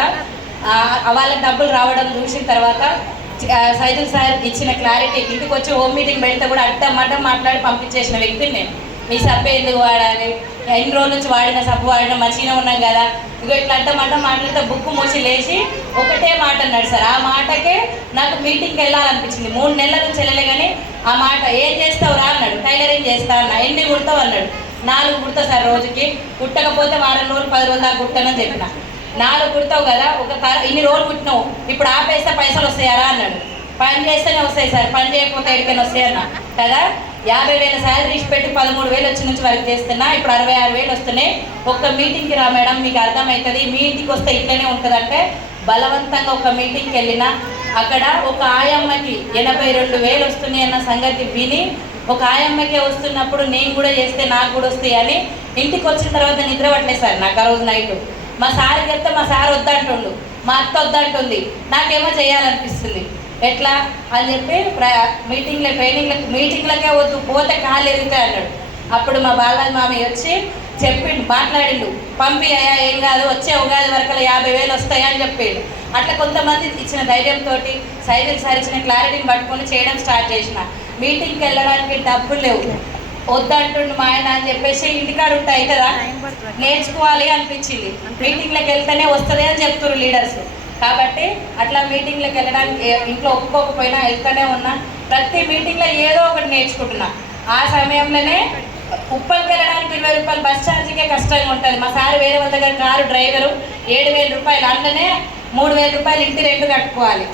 వాళ్ళకి డబ్బులు రావడం చూసిన తర్వాత సైదుల్ సార్ ఇచ్చిన క్లారిటీ, ఇంటికి వచ్చి హోమ్ మీటింగ్ పెడితే కూడా అడ్డం మాట్లాడి పంపించేసిన వ్యక్తిని నేను. మీ సబ్బు ఎందుకు వాడాలి, ఎన్ని రోజుల నుంచి వాడిన సబ్బు వాడిన మంచిగా ఉన్నాం కదా, ఇగో ఇట్లా అడ్డం మాట్లాడితే బుక్ మూసి లేచి ఒకటే మాట అన్నాడు సార్. ఆ మాటకే నాకు మీటింగ్కి వెళ్ళాలనిపించింది. 3 నెలల నుంచి వెళ్ళలే కానీ ఆ మాట, ఏం చేస్తావు రా అన్నాడు. టైలరింగ్ చేస్తా అన్న. ఎన్ని కుడతావు అన్నాడు. 4 కుడతా సార్ రోజుకి, కుట్టకపోతే వారం రోజులు 10 రోజులు దాకా కుట్టానని చెప్పిన. 4 కుడతావు కదా, ఇన్ని రోజులు కుట్టినావు, ఇప్పుడు ఆపేస్తే పైసలు వస్తాయారా అన్నాడు. పని చేస్తేనే వస్తాయి సార్, పని చేయకపోతే ఎక్కడికైనా వస్తాయన్నా కదా. 50,000 శాలరీ పెట్టి 13,000 వచ్చి నుంచి వర్క్ చేస్తున్నా, ఇప్పుడు 66,000 వస్తున్నాయి. ఒక్క మీటింగ్కి రా మేడం మీకు అర్థమవుతుంది, మీ ఇంటికి వస్తే ఇట్లనే ఉంటుందంటే బలవంతంగా ఒక మీటింగ్కి వెళ్ళినా అక్కడ ఒక ఆయమ్మకి 82,000 వస్తున్నాయి అన్న సంగతి విని, ఒక ఆయమ్మకే వస్తున్నప్పుడు నేను కూడా చేస్తే నాకు కూడా వస్తాయి అని ఇంటికి వచ్చిన తర్వాత నిద్ర పట్టలేదు సార్ నాకు. ఆ రోజు నైట్ మా సార్కి చెప్తే మా సార్ వద్దంటుండు, మా అత్త వద్దంటుంది, నాకేమో చేయాలనిపిస్తుంది. ఎట్లా అని చెప్పి మీటింగ్లకే వద్దు, పోతే కాళ్ళు ఎరుగుతాయి అన్నాడు. అప్పుడు మా బాలరాజు మామయ్య వచ్చి చెప్పిండు, మాట్లాడిండు, పంపి అయ్యా ఏం కాదు, వచ్చే ఉగాది వరకు 50,000 వస్తాయా అని చెప్పిండు. అట్లా కొంతమంది ఇచ్చిన ధైర్యంతో సైదుల్ సార్ ఇచ్చిన క్లారిటీని పట్టుకొని చేయడం స్టార్ట్ చేసిన. మీటింగ్కి వెళ్ళడానికి డబ్బులు లేవు, వద్దంటుండు మా ఆయన అని చెప్పేసి ఇంటికాడు ఉంటాయి కదా, నేర్చుకోవాలి అనిపించింది. మీటింగ్లకు వెళ్తేనే వస్తుంది అని చెప్తున్నారు లీడర్స్. కాబట్టి అట్లా మీటింగ్లకు వెళ్ళడానికి ఇంట్లో ఒప్పుకోకపోయినా వెళ్తూనే ఉన్నా. ప్రతి మీటింగ్లో ఏదో ఒకటి నేర్చుకుంటున్నా. ఆ సమయంలోనే ఉప్పల్కి వెళ్ళడానికి 20 రూపాయలు బస్ ఛార్జీకే కష్టంగా ఉంటుంది. మా సార్ వేరే వాళ్ళ దగ్గర కారు డ్రైవరు 7,000 రూపాయలు, అందులోనే 3,000 రూపాయలు ఇంటి రెంట్ కట్టుకోవాలి,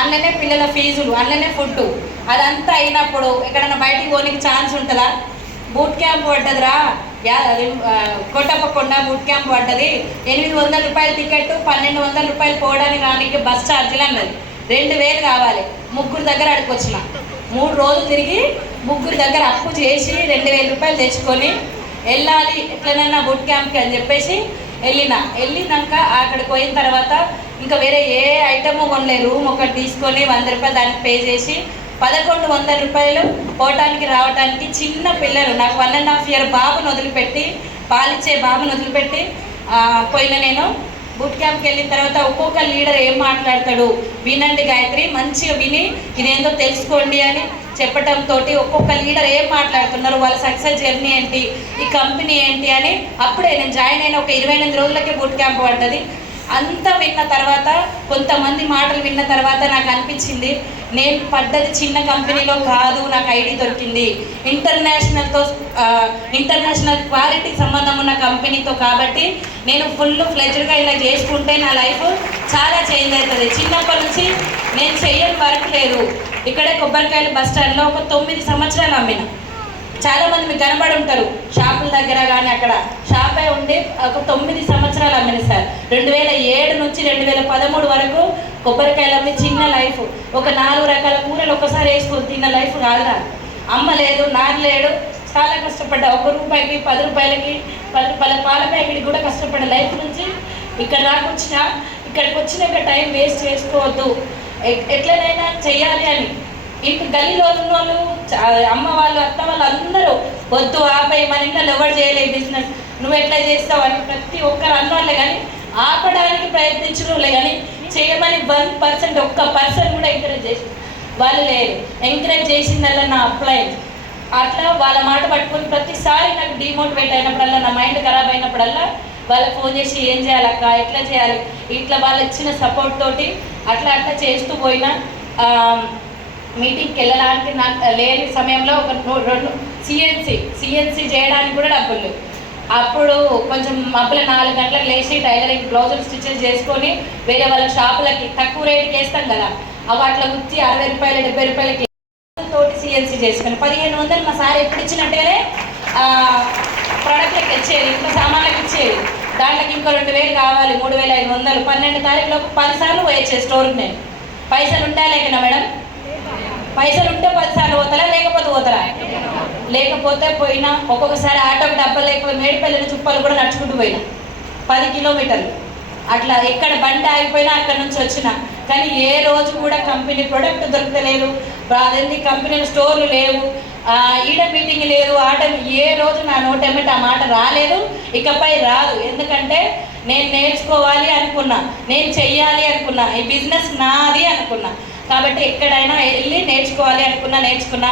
అందులోనే పిల్లల ఫీజులు, అందులోనే ఫుడ్. అదంతా అయినప్పుడు ఎక్కడన్నా బయటికి పోనీకి ఛాన్స్ ఉంటుందా? బూట్ క్యాంప్ పడ్డదిరా, కొట్టప్పకొండ బూట్ క్యాంప్ పడ్డది, 800 రూపాయల టికెట్, 1,200 రూపాయలు పోవడానికి రానికి బస్ ఛార్జీలు అన్నది, 2,000 కావాలి. 3 దగ్గర అడుకొచ్చిన, 3 రోజులు తిరిగి 3 దగ్గర అప్పు చేసి 2,000 రూపాయలు తెచ్చుకొని వెళ్ళాలి ఎట్లనైనా బూట్ క్యాంప్కి అని చెప్పేసి వెళ్ళినాక అక్కడికి పోయిన తర్వాత ఇంకా వేరే ఏ ఐటము కొనలే. రూమ్ ఒకటి తీసుకొని 100 రూపాయలు దానికి పే చేసి 1,100 రూపాయలు పోవటానికి రావటానికి. చిన్న పిల్లలు, నాకు 1.5 year బాబును వదిలిపెట్టి, పాలిచ్చే బాబును వదిలిపెట్టి పోయిన నేను. బూట్ క్యాంప్కి వెళ్ళిన తర్వాత ఒక్కొక్క లీడర్ ఏం మాట్లాడతాడు వినండి గాయత్రి, మంచిగా విని ఇదేందో తెలుసుకోండి అని చెప్పటంతో ఒక్కొక్క లీడర్ ఏం మాట్లాడుతున్నారు, వాళ్ళ సక్సెస్ జర్నీ ఏంటి, ఈ కంపెనీ ఏంటి అని. అప్పుడే నేను జాయిన్ అయిన ఒక 28 రోజులకే బూట్ క్యాంప్ పడ్డది. అంతా విన్న తర్వాత, కొంతమంది మాటలు విన్న తర్వాత నాకు అనిపించింది, నేను పడ్డది చిన్న కంపెనీలో కాదు, నాకు ఐడి దొరికింది ఇంటర్నేషనల్ క్వాలిటీకి సంబంధం ఉన్న కంపెనీతో. కాబట్టి నేను ఫ్లెడ్జ్డ్గా ఇలా చేసుకుంటే నా లైఫ్ చాలా చేంజ్ అవుతుంది. చిన్నప్పటి నుంచి నేను చెయ్యని వర్క్ లేదు. ఇక్కడే కొబ్బరికాయలు బస్ స్టాండ్లో ఒక 9 సంవత్సరాలు అమ్మిన. చాలామంది మీకు కనబడి ఉంటారు షాపుల దగ్గర కానీ, అక్కడ షాపే ఉండి ఒక 9 సంవత్సరాలు అమ్మిన సార్. 2007 నుంచి 2013 వరకు కొబ్బరికాయలు అమ్మి చిన్న లైఫ్. ఒక 4 రకాల కూరలు ఒకసారి వేసుకొని తిన్న లైఫ్ కాదురా. అమ్మ లేదు, నాన్న లేడు, చాలా కష్టపడ్డా. 1 రూపాయికి 10 రూపాయలకి 10 రూపాయల పాల ప్యాకెట్ కూడా కష్టపడ్డ లైఫ్ నుంచి ఇక్కడ ఇక్కడికి వచ్చినాక టైం వేస్ట్ చేసుకోవద్దు, ఎట్లనైనా చెయ్యాలి అని. ఇంటి గల్లీలో ఉన్న వాళ్ళు, అమ్మ వాళ్ళు, అత్త వాళ్ళు అందరూ వద్దు ఆపై, మన ఇంట్లో ఎవరు చేయలేదు బిజినెస్, నువ్వు ఎట్లా చేస్తావు అని ప్రతి ఒక్కరు అన్నవాళ్ళే. కానీ ఆపడానికి ప్రయత్నించడంలే, కానీ చేయమని 1% ఒక్క పర్సన్ కూడా ఎంకరేజ్ చేసి వాళ్ళు లేరు. ఎంకరేజ్ చేసిందల్లా నా అప్లైన్. అట్లా వాళ్ళ మాట పట్టుకొని ప్రతిసారి నాకు డిమోటివేట్ అయినప్పుడల్లా, నా మైండ్ ఖరాబ్ అయినప్పుడల్లా వాళ్ళకి ఫోన్ చేసి ఏం చేయాలక్క, ఎట్లా చేయాలి, ఇట్లా వాళ్ళు ఇచ్చిన సపోర్ట్ తోటి అట్లా చేస్తూ పోయినా. మీటింగ్కి వెళ్ళడానికి నాకు లేని సమయంలో ఒక 2 సిఎన్సి చేయడానికి కూడా డబ్బులు లేవు. అప్పుడు కొంచెం మబ్బుల 4 గంటలకు లేచి టైలరింగ్ బ్లౌజులు స్టిచెస్ చేసుకొని వేరే వాళ్ళ షాపులకి తక్కువ రేటుకి వేస్తాం కదా, వాటిలో గుర్తి 60 రూపాయలు 70 రూపాయలకి తోటి సిఎన్సి చేసుకొని 1,500 మా సార్ ఎప్పుడు ఇచ్చినట్టుగానే ప్రోడక్ట్లకు ఇచ్చేది, ఇంట్లో సామాన్లకు ఇచ్చేది. దాంట్లోకి ఇంకో 2000 కావాలి, 3500. 12 తారీఖులోపు 10 సార్లు పోయొచ్చే స్టోర్కి నేను. పైసలు ఉంటా లేకనా మేడం? పైసలు ఉంటే 10 సార్లు పోతారా, లేకపోతే పోతారా? లేకపోతే పోయినా. ఒక్కొక్కసారి ఆటోకి డబ్బలు లేకపోతే మేడిపల్లి చుప్పలు కూడా నడుచుకుంటూ పోయినా 10 కిలోమీటర్లు. అట్లా ఎక్కడ బండి ఆగిపోయినా అక్కడ నుంచి వచ్చిన. కానీ ఏ రోజు కూడా కంపెనీ ప్రొడక్ట్ దొరకలేదు, అదేంటి కంపెనీల స్టోర్లు లేవు, ఈడ మీటింగ్ లేదు, ఆట ఏ రోజు నా నోటెమ్మట ఆ మాట రాలేదు, ఇకపై రాదు. ఎందుకంటే నేను నేర్చుకోవాలి అనుకున్నా, నేను చెయ్యాలి అనుకున్నా, ఈ బిజినెస్ నాది అనుకున్నా. కాబట్టి ఎక్కడైనా వెళ్ళి నేర్చుకోవాలి అనుకున్నా, నేర్చుకున్నా.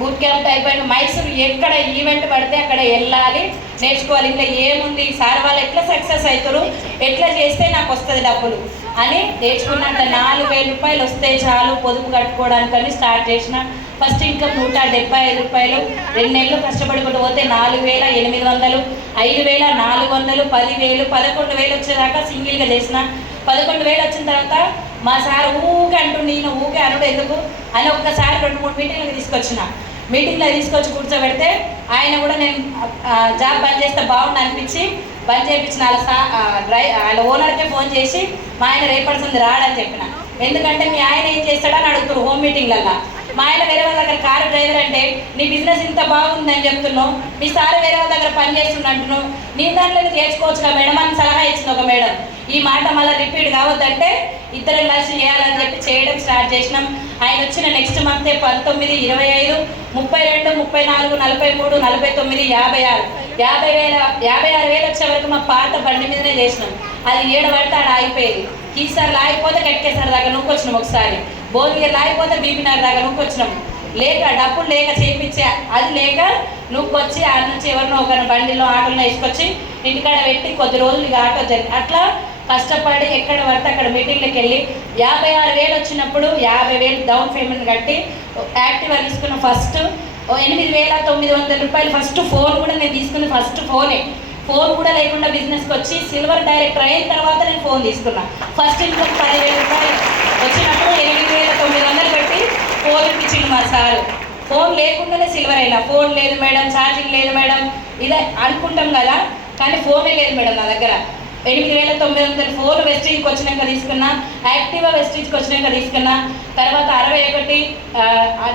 బూట్ క్యాంప్ అయిపోయిన మైసూరు ఎక్కడ ఈవెంట్ పడితే అక్కడ వెళ్ళాలి, నేర్చుకోవాలి. ఇంకా ఏముంది సార్ వాళ్ళు ఎట్లా సక్సెస్ అవుతారు, ఎట్లా చేస్తే నాకు వస్తుంది డబ్బులు అని నేర్చుకున్నాక 4000 రూపాయలు వస్తే చాలు పొదుపు కట్టుకోవడానికని స్టార్ట్ చేసిన. ఫస్ట్ ఇన్కమ్ 175 రూపాయలు. 2 నెలలు కష్టపడుకుంటూ పోతే 4800, 5400, 10,000, 11,000 వచ్చేదాకా సింగిల్గా చేసిన. 11,000 వచ్చిన తర్వాత మా సార్ ఊకే అంటూ నేను ఊకే అనుడు ఎందుకు అని ఒక్కసారి 2-3 మీటింగ్లకు తీసుకొచ్చిన. మీటింగ్లో తీసుకొచ్చి కూర్చోబెడితే ఆయన కూడా నేను జాబ్ బంద్ చేస్తే బాగుండు అనిపించి బంద్ చేయించిన. వాళ్ళ ఓనర్కే ఫోన్ చేసి మా ఆయన రేపడుతుంది రాడని చెప్పిన. ఎందుకంటే మీ ఆయన ఏం చేస్తాడని అడుగుతారు హోమ్ మీటింగ్లల్లో. మా ఆయన వేరే వాళ్ళ దగ్గర కారు డ్రైవర్ అంటే నీ బిజినెస్ ఇంత బాగుందని చెప్తున్నావు, మీ సార్ వేరే వాళ్ళ దగ్గర పని చేస్తున్నట్టున్నావు, నీ దాంట్లో చేసుకోవచ్చుగా మేడం అని సలహా ఇచ్చింది ఒక మేడం. ఈ మాట మళ్ళీ రిపీట్ కావద్దంటే ఇద్దరు కలిసి చేయాలని చెప్పి చేయడం స్టార్ట్ చేసినాం. ఆయన వచ్చిన నెక్స్ట్ మంతే 19, 25, 32, 34, 43, 49, 56. 56,000 వచ్చే వరకు మా పాత బండి మీదనే చేసినాం. అది 7 పడితే ఆడ ఆగిపోయేది. కీసారి లాగిపోతే కట్కేసారి దాకా నూకొచ్చినాం, ఒకసారి భోగిరి లాగిపోతే బీపీనార్ దాకా నూకొచ్చినాం. లేక డబ్బులు లేక చేయించే అది లేక నూకొచ్చి ఆడ నుంచి ఎవరినో ఒకరిని బండిలో ఆటోలో వేసుకొచ్చి ఇంటికాడ పెట్టి కొద్ది రోజులు ఇక ఆటో జరిగి అట్లా కష్టపడి ఎక్కడ పడితే అక్కడ మీటింగ్లకు వెళ్ళి 56,000 వచ్చినప్పుడు 50,000 డౌన్ పేమెంట్ కట్టి యాక్టివా తీసుకున్న. ఫస్ట్ 8,900 రూపాయలు ఫస్ట్ ఫోన్ కూడా నేను తీసుకున్న. ఫస్ట్ ఫోన్ కూడా లేకుండా బిజినెస్కి వచ్చి సిల్వర్ డైరెక్టర్ అయిన తర్వాత నేను ఫోన్ తీసుకున్నా. ఫస్ట్ ఇన్కమ్ 10,000 రూపాయలు వచ్చినప్పుడు 8,900 పెట్టి ఫోన్ ఇప్పించింది మా సారు. ఫోన్ లేకుండానే సిల్వర్ అయినా. ఫోన్ లేదు మేడం, ఛార్జింగ్ లేదు మేడం, ఇదే అనుకుంటాం కదా, కానీ ఫోనే లేదు మేడం నా దగ్గర. 8,900 ఫోన్ వెస్టీజ్కి వచ్చినాక తీసుకున్నా. యాక్టివా వెస్టీజ్కి వచ్చినాక తీసుకున్నా. తర్వాత 61,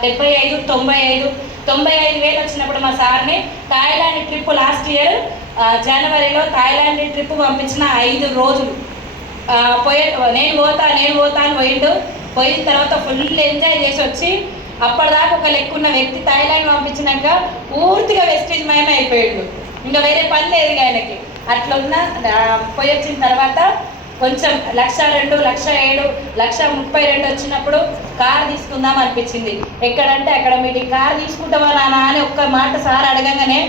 75, 95,000 వచ్చినప్పుడు మా సార్ని థాయిలాండ్ ట్రిప్ లాస్ట్ ఇయర్ జనవరిలో థాయిలాండ్ ట్రిప్ పంపించిన. 5 రోజులు నేను పోతా అని పోయిండు. పోయిన తర్వాత ఫుల్ ఎంజాయ్ చేసి వచ్చి అప్పటిదాకా ఒక లెక్కున్న వ్యక్తి థాయిలాండ్ పంపించినాక పూర్తిగా వెస్టీజ్ మయమే అయిపోయాడు. ఇంకా వేరే పని లేదు ఆయనకి. అట్లా ఉన్న పోయి వచ్చిన తర్వాత కొంచెం 1,02,000, 1,07,000, 1,32,000 వచ్చినప్పుడు కారు తీసుకుందాం అనిపించింది. ఎక్కడంటే అక్కడ మీటింగ్. కారు తీసుకుంటావా నాన్న అని ఒక్క మాట సార్ అడగంగానే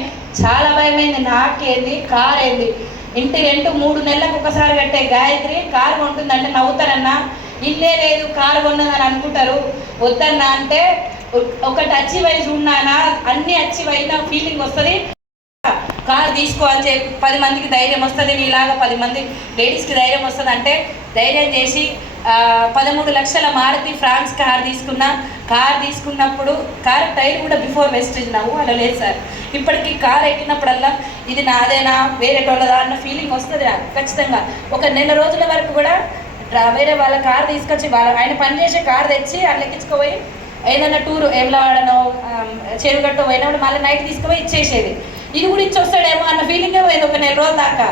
చాలా భయమైంది. నాకేంది కారు ఏంది, ఇంటి రెంట్ 3 నెలలకు ఒకసారి కట్టే గాయత్రి కారు కొంటుందంటే నవ్వుతారన్నా. ఇల్లే లేదు కారు కొన్నదని అనుకుంటారు. వద్దన్నా అంటే ఒకటి అచీవ్ అయి చూడానా, అన్నీ అచీవ్ అయిన ఫీలింగ్ వస్తుంది. కారు తీసుకో అని చెప్పి 10 మందికి ధైర్యం వస్తుంది, నీలాగా 10 మంది లేడీస్కి ధైర్యం వస్తుంది అంటే ధైర్యం చేసి 13 లక్షల మారుతి ఫ్రాన్స్ కార్ తీసుకున్నా. కార్ తీసుకున్నప్పుడు కార్ టైర్ కూడా బిఫోర్ వెస్టేజ్ నవ్వు అలా లేదు సార్. ఇప్పటికీ కార్ ఎక్కినప్పుడల్లా ఇది నాదేనా వేరే టోళ్ళదా అన్న ఫీలింగ్ వస్తుంది నాకు ఖచ్చితంగా. ఒక నెల రోజుల వరకు కూడా వేరే వాళ్ళ కార్ తీసుకొచ్చి ఆయన పనిచేసే కార్ తెచ్చి అట్లా ఎక్కించుకోపోయి ఏదైనా టూర్ ఎవలాడనో చెరుగట్టో పోయినప్పుడు మళ్ళీ నైట్ తీసుకుపోయి ఇచ్చేసేది. ఇది కూడా ఇచ్చి వస్తాడేమో అన్న ఫీలింగే పోయింది ఒక నెల రోజుల దాకా.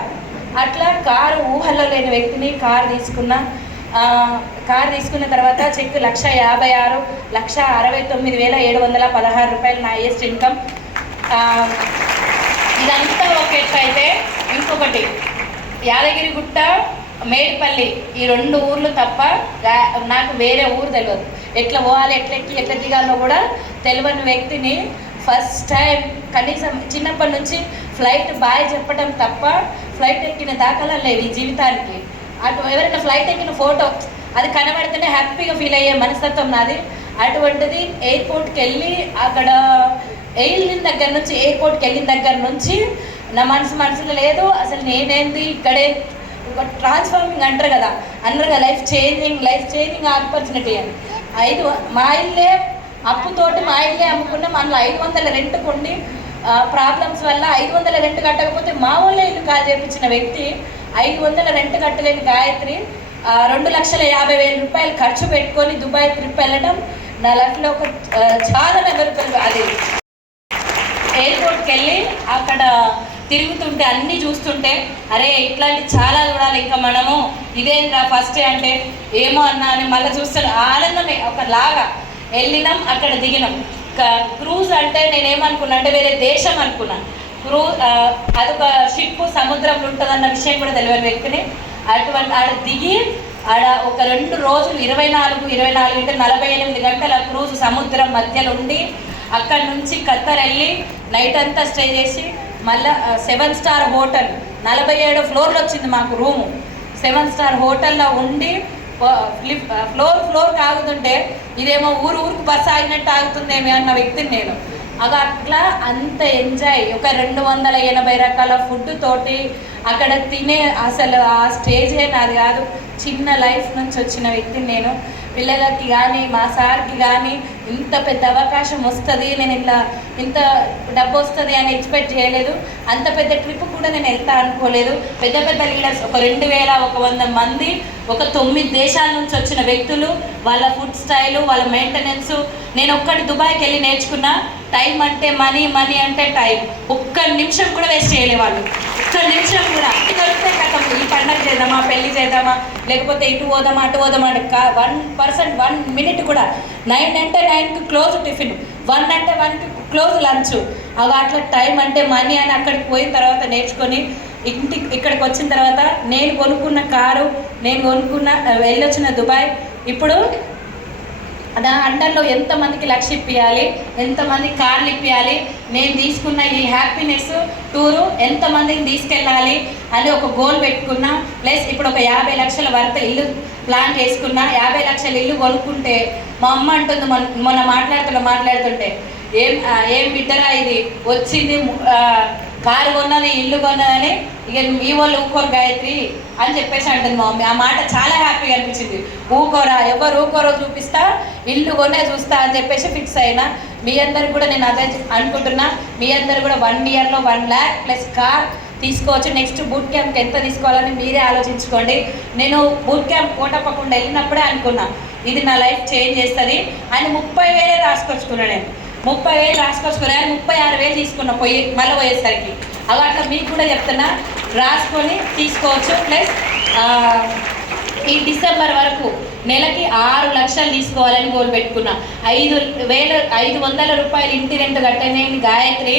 అట్లా కారు ఊహల్లో లేని వ్యక్తిని కారు తీసుకున్నా. కారు తీసుకున్న తర్వాత చెక్ 1,56,000, 1,69,716 రూపాయలు నా హైయెస్ట్ ఇన్కమ్. ఇదంతా ఒక ఎట్లా అయితే ఇంకొకటి యాదగిరిగుట్ట, మేడిపల్లి ఈ 2 ఊర్లు తప్ప నాకు వేరే ఊరు తెలియదు. ఎట్లా పోవాలి, ఎట్లా ఎక్కి ఎట్లా దిగాలో కూడా తెలియని వ్యక్తిని ఫస్ట్ టైం కనీసం చిన్నప్పటి నుంచి ఫ్లైట్ బాయ్ చెప్పడం తప్ప ఫ్లైట్ ఎక్కిన దాఖలా లేవు ఈ జీవితానికి. అటు ఎవరైనా ఫ్లైట్ ఎక్కిన ఫోటో అది కనబడితేనే హ్యాపీగా ఫీల్ అయ్యే మనస్తత్వం నాది. అటువంటిది ఎయిర్పోర్ట్కి వెళ్ళి అక్కడ వెళ్ళిన దగ్గర నుంచి నా మనసులో లేదు అసలు నేనేంది ఇక్కడే ఒక ట్రాన్స్ఫార్మింగ్ అంటారు కదా లైఫ్ చేంజింగ్ ఆపర్చునిటీ అని. మా ఇల్లే అప్పుతోటి మా ఇల్లే అమ్ముకున్నాం. అందులో 500 రెంట్ కొండి ప్రాబ్లమ్స్ వల్ల 500 రెంట్ కట్టకపోతే మా వాళ్ళే ఇల్లు కాల్ చేయించిన వ్యక్తి 500 రెంట్ కట్టలేని గాయత్రి 2,50,000 రూపాయలు ఖర్చు పెట్టుకొని దుబాయ్ ట్రిప్ వెళ్ళడం నా లైఫ్లో ఒక చాలా మెమరబుల్. అది ఎయిర్పోర్ట్కి వెళ్ళి అక్కడ తిరుగుతుంటే అన్నీ చూస్తుంటే అరే ఇట్లాంటి చాలా చూడాలి ఇంకా మనము, ఇదేంద్రా ఫస్ట్ అంటే ఏమో అన్నా అని మళ్ళీ చూస్తాను ఆనందమే ఒకలాగా. వెళ్ళినాం, అక్కడ దిగినాం. క్రూజ్ అంటే నేనేమనుకున్నా అంటే వేరే దేశం అనుకున్నా. అదొక షిప్ సముద్రంలో ఉంటుందన్న విషయం కూడా తెలియని వ్యక్తిని అటువంటి ఆడ దిగి ఆడ ఒక 2 రోజులు 24 అంటే 48 గంటల క్రూజ్ సముద్రం మధ్యలో ఉండి అక్కడి నుంచి ఖత్తర్ వెళ్ళి నైట్ అంతా స్టే చేసి మళ్ళీ 7 స్టార్ హోటల్ 47 ఫ్లోర్లు వచ్చింది మాకు రూము. 7 స్టార్ హోటల్లో ఉండి ఫ్లోర్ ఆగుతుంటే ఇదేమో ఊరికి బస్సు ఆగినట్టు ఆగుతుందేమో అన్న వ్యక్తిని నేను. అట్లా అంత ఎంజాయ్. ఒక 280 రకాల ఫుడ్ తోటి అక్కడ తినే అసలు ఆ స్టేజే నాది కాదు. చిన్న లైఫ్ నుంచి వచ్చిన వ్యక్తిని నేను. పిల్లలకి కానీ మా సార్కి కానీ ఇంత పెద్ద అవకాశం వస్తుంది, నేను ఇంత డబ్బు వస్తుంది అని ఎక్స్పెక్ట్ చేయలేదు. అంత పెద్ద ట్రిప్ కూడా నేను వెళ్తా అనుకోలేదు. పెద్ద పెద్ద లీడర్స్ ఒక 2,100 మంది, ఒక 9 దేశాల నుంచి వచ్చిన వ్యక్తులు, వాళ్ళ ఫుడ్ స్టైలు, వాళ్ళ మెయింటెనెన్స్. నేను ఒక్కటి దుబాయ్కి వెళ్ళి నేర్చుకున్నా. టైం అంటే మనీ, మనీ అంటే టైం. ఒక్క నిమిషం కూడా వేస్ట్ చేయలే వాళ్ళు. ఒక్క నిమిషం కూడా దొరికితే కథం ఈ పండుగ చేద్దామా, పెళ్లి చేద్దామా, లేకపోతే ఇటు పోదామా అటు పోదామా అంటే 1 మినిట్ కూడా. 9 అంటే 9కి క్లోజ్ టిఫిన్, 1 అంటే 1కి క్లోజ్ లంచ్. అట్లా టైం అంటే మనీ అని అక్కడికి పోయిన తర్వాత నేర్చుకొని ఇక్కడికి వచ్చిన తర్వాత నేను కొనుక్కున్న కారు, నేను వెళ్ళొచ్చిన దుబాయ్, ఇప్పుడు నా అండర్లో ఎంతమందికి లక్ష ఇప్పియాలి, ఎంతమంది కార్లు ఇప్పియాలి, నేను తీసుకున్న ఈ హ్యాపీనెస్ టూరు ఎంతమందిని తీసుకెళ్ళాలి అని ఒక గోల్ పెట్టుకున్నా. ప్లస్ ఇప్పుడు ఒక 50 లక్షల వరకు ఇల్లు ప్లాన్ చేసుకున్నా. 50 లక్షల ఇల్లు కొనుక్కుంటే మా అమ్మ అంటుంది మొన్న మాట్లాడుతుంటే ఏం బిడ్డరా ఇది వచ్చింది, కారు కొన్నది, ఇల్లు కొన్నదని, ఇక మీ వాళ్ళు ఊకోరు గాయత్రి అని చెప్పేసి అంటుంది మా మమ్మీ. ఆ మాట చాలా హ్యాపీగా అనిపించింది. ఊకోరా, ఎవరు ఊకోరో చూపిస్తా, ఇల్లు కొనే చూస్తా అని చెప్పేసి ఫిక్స్ అయినా. మీ అందరికి కూడా నేను అదే అనుకుంటున్నా. మీ అందరు కూడా 1 ఇయర్లో 1 lakh ప్లస్ కార్ తీసుకోవచ్చు. నెక్స్ట్ బూట్ క్యాంప్కి ఎంత తీసుకోవాలని మీరే ఆలోచించుకోండి. నేను బూట్ క్యాంప్ కోటప్పకుండా వెళ్ళినప్పుడే అనుకున్నా ఇది నా లైఫ్ చేంజ్ చేస్తుంది అని. 30,000 రాసుకొచ్చుకున్నా నేను. 30,000 రాసుకొచ్చుకున్నా, 36,000 తీసుకున్నా మళ్ళీ పోయేసరికి. అట్లా మీకు కూడా చెప్తున్నా, రాసుకొని తీసుకోవచ్చు. ప్లస్ ఈ డిసెంబర్ వరకు నెలకి 6 లక్షలు తీసుకోవాలని గోల్ పెట్టుకున్నా. 5,500 రూపాయలు ఇంటి రెంట్ కట్టనే గాయత్రి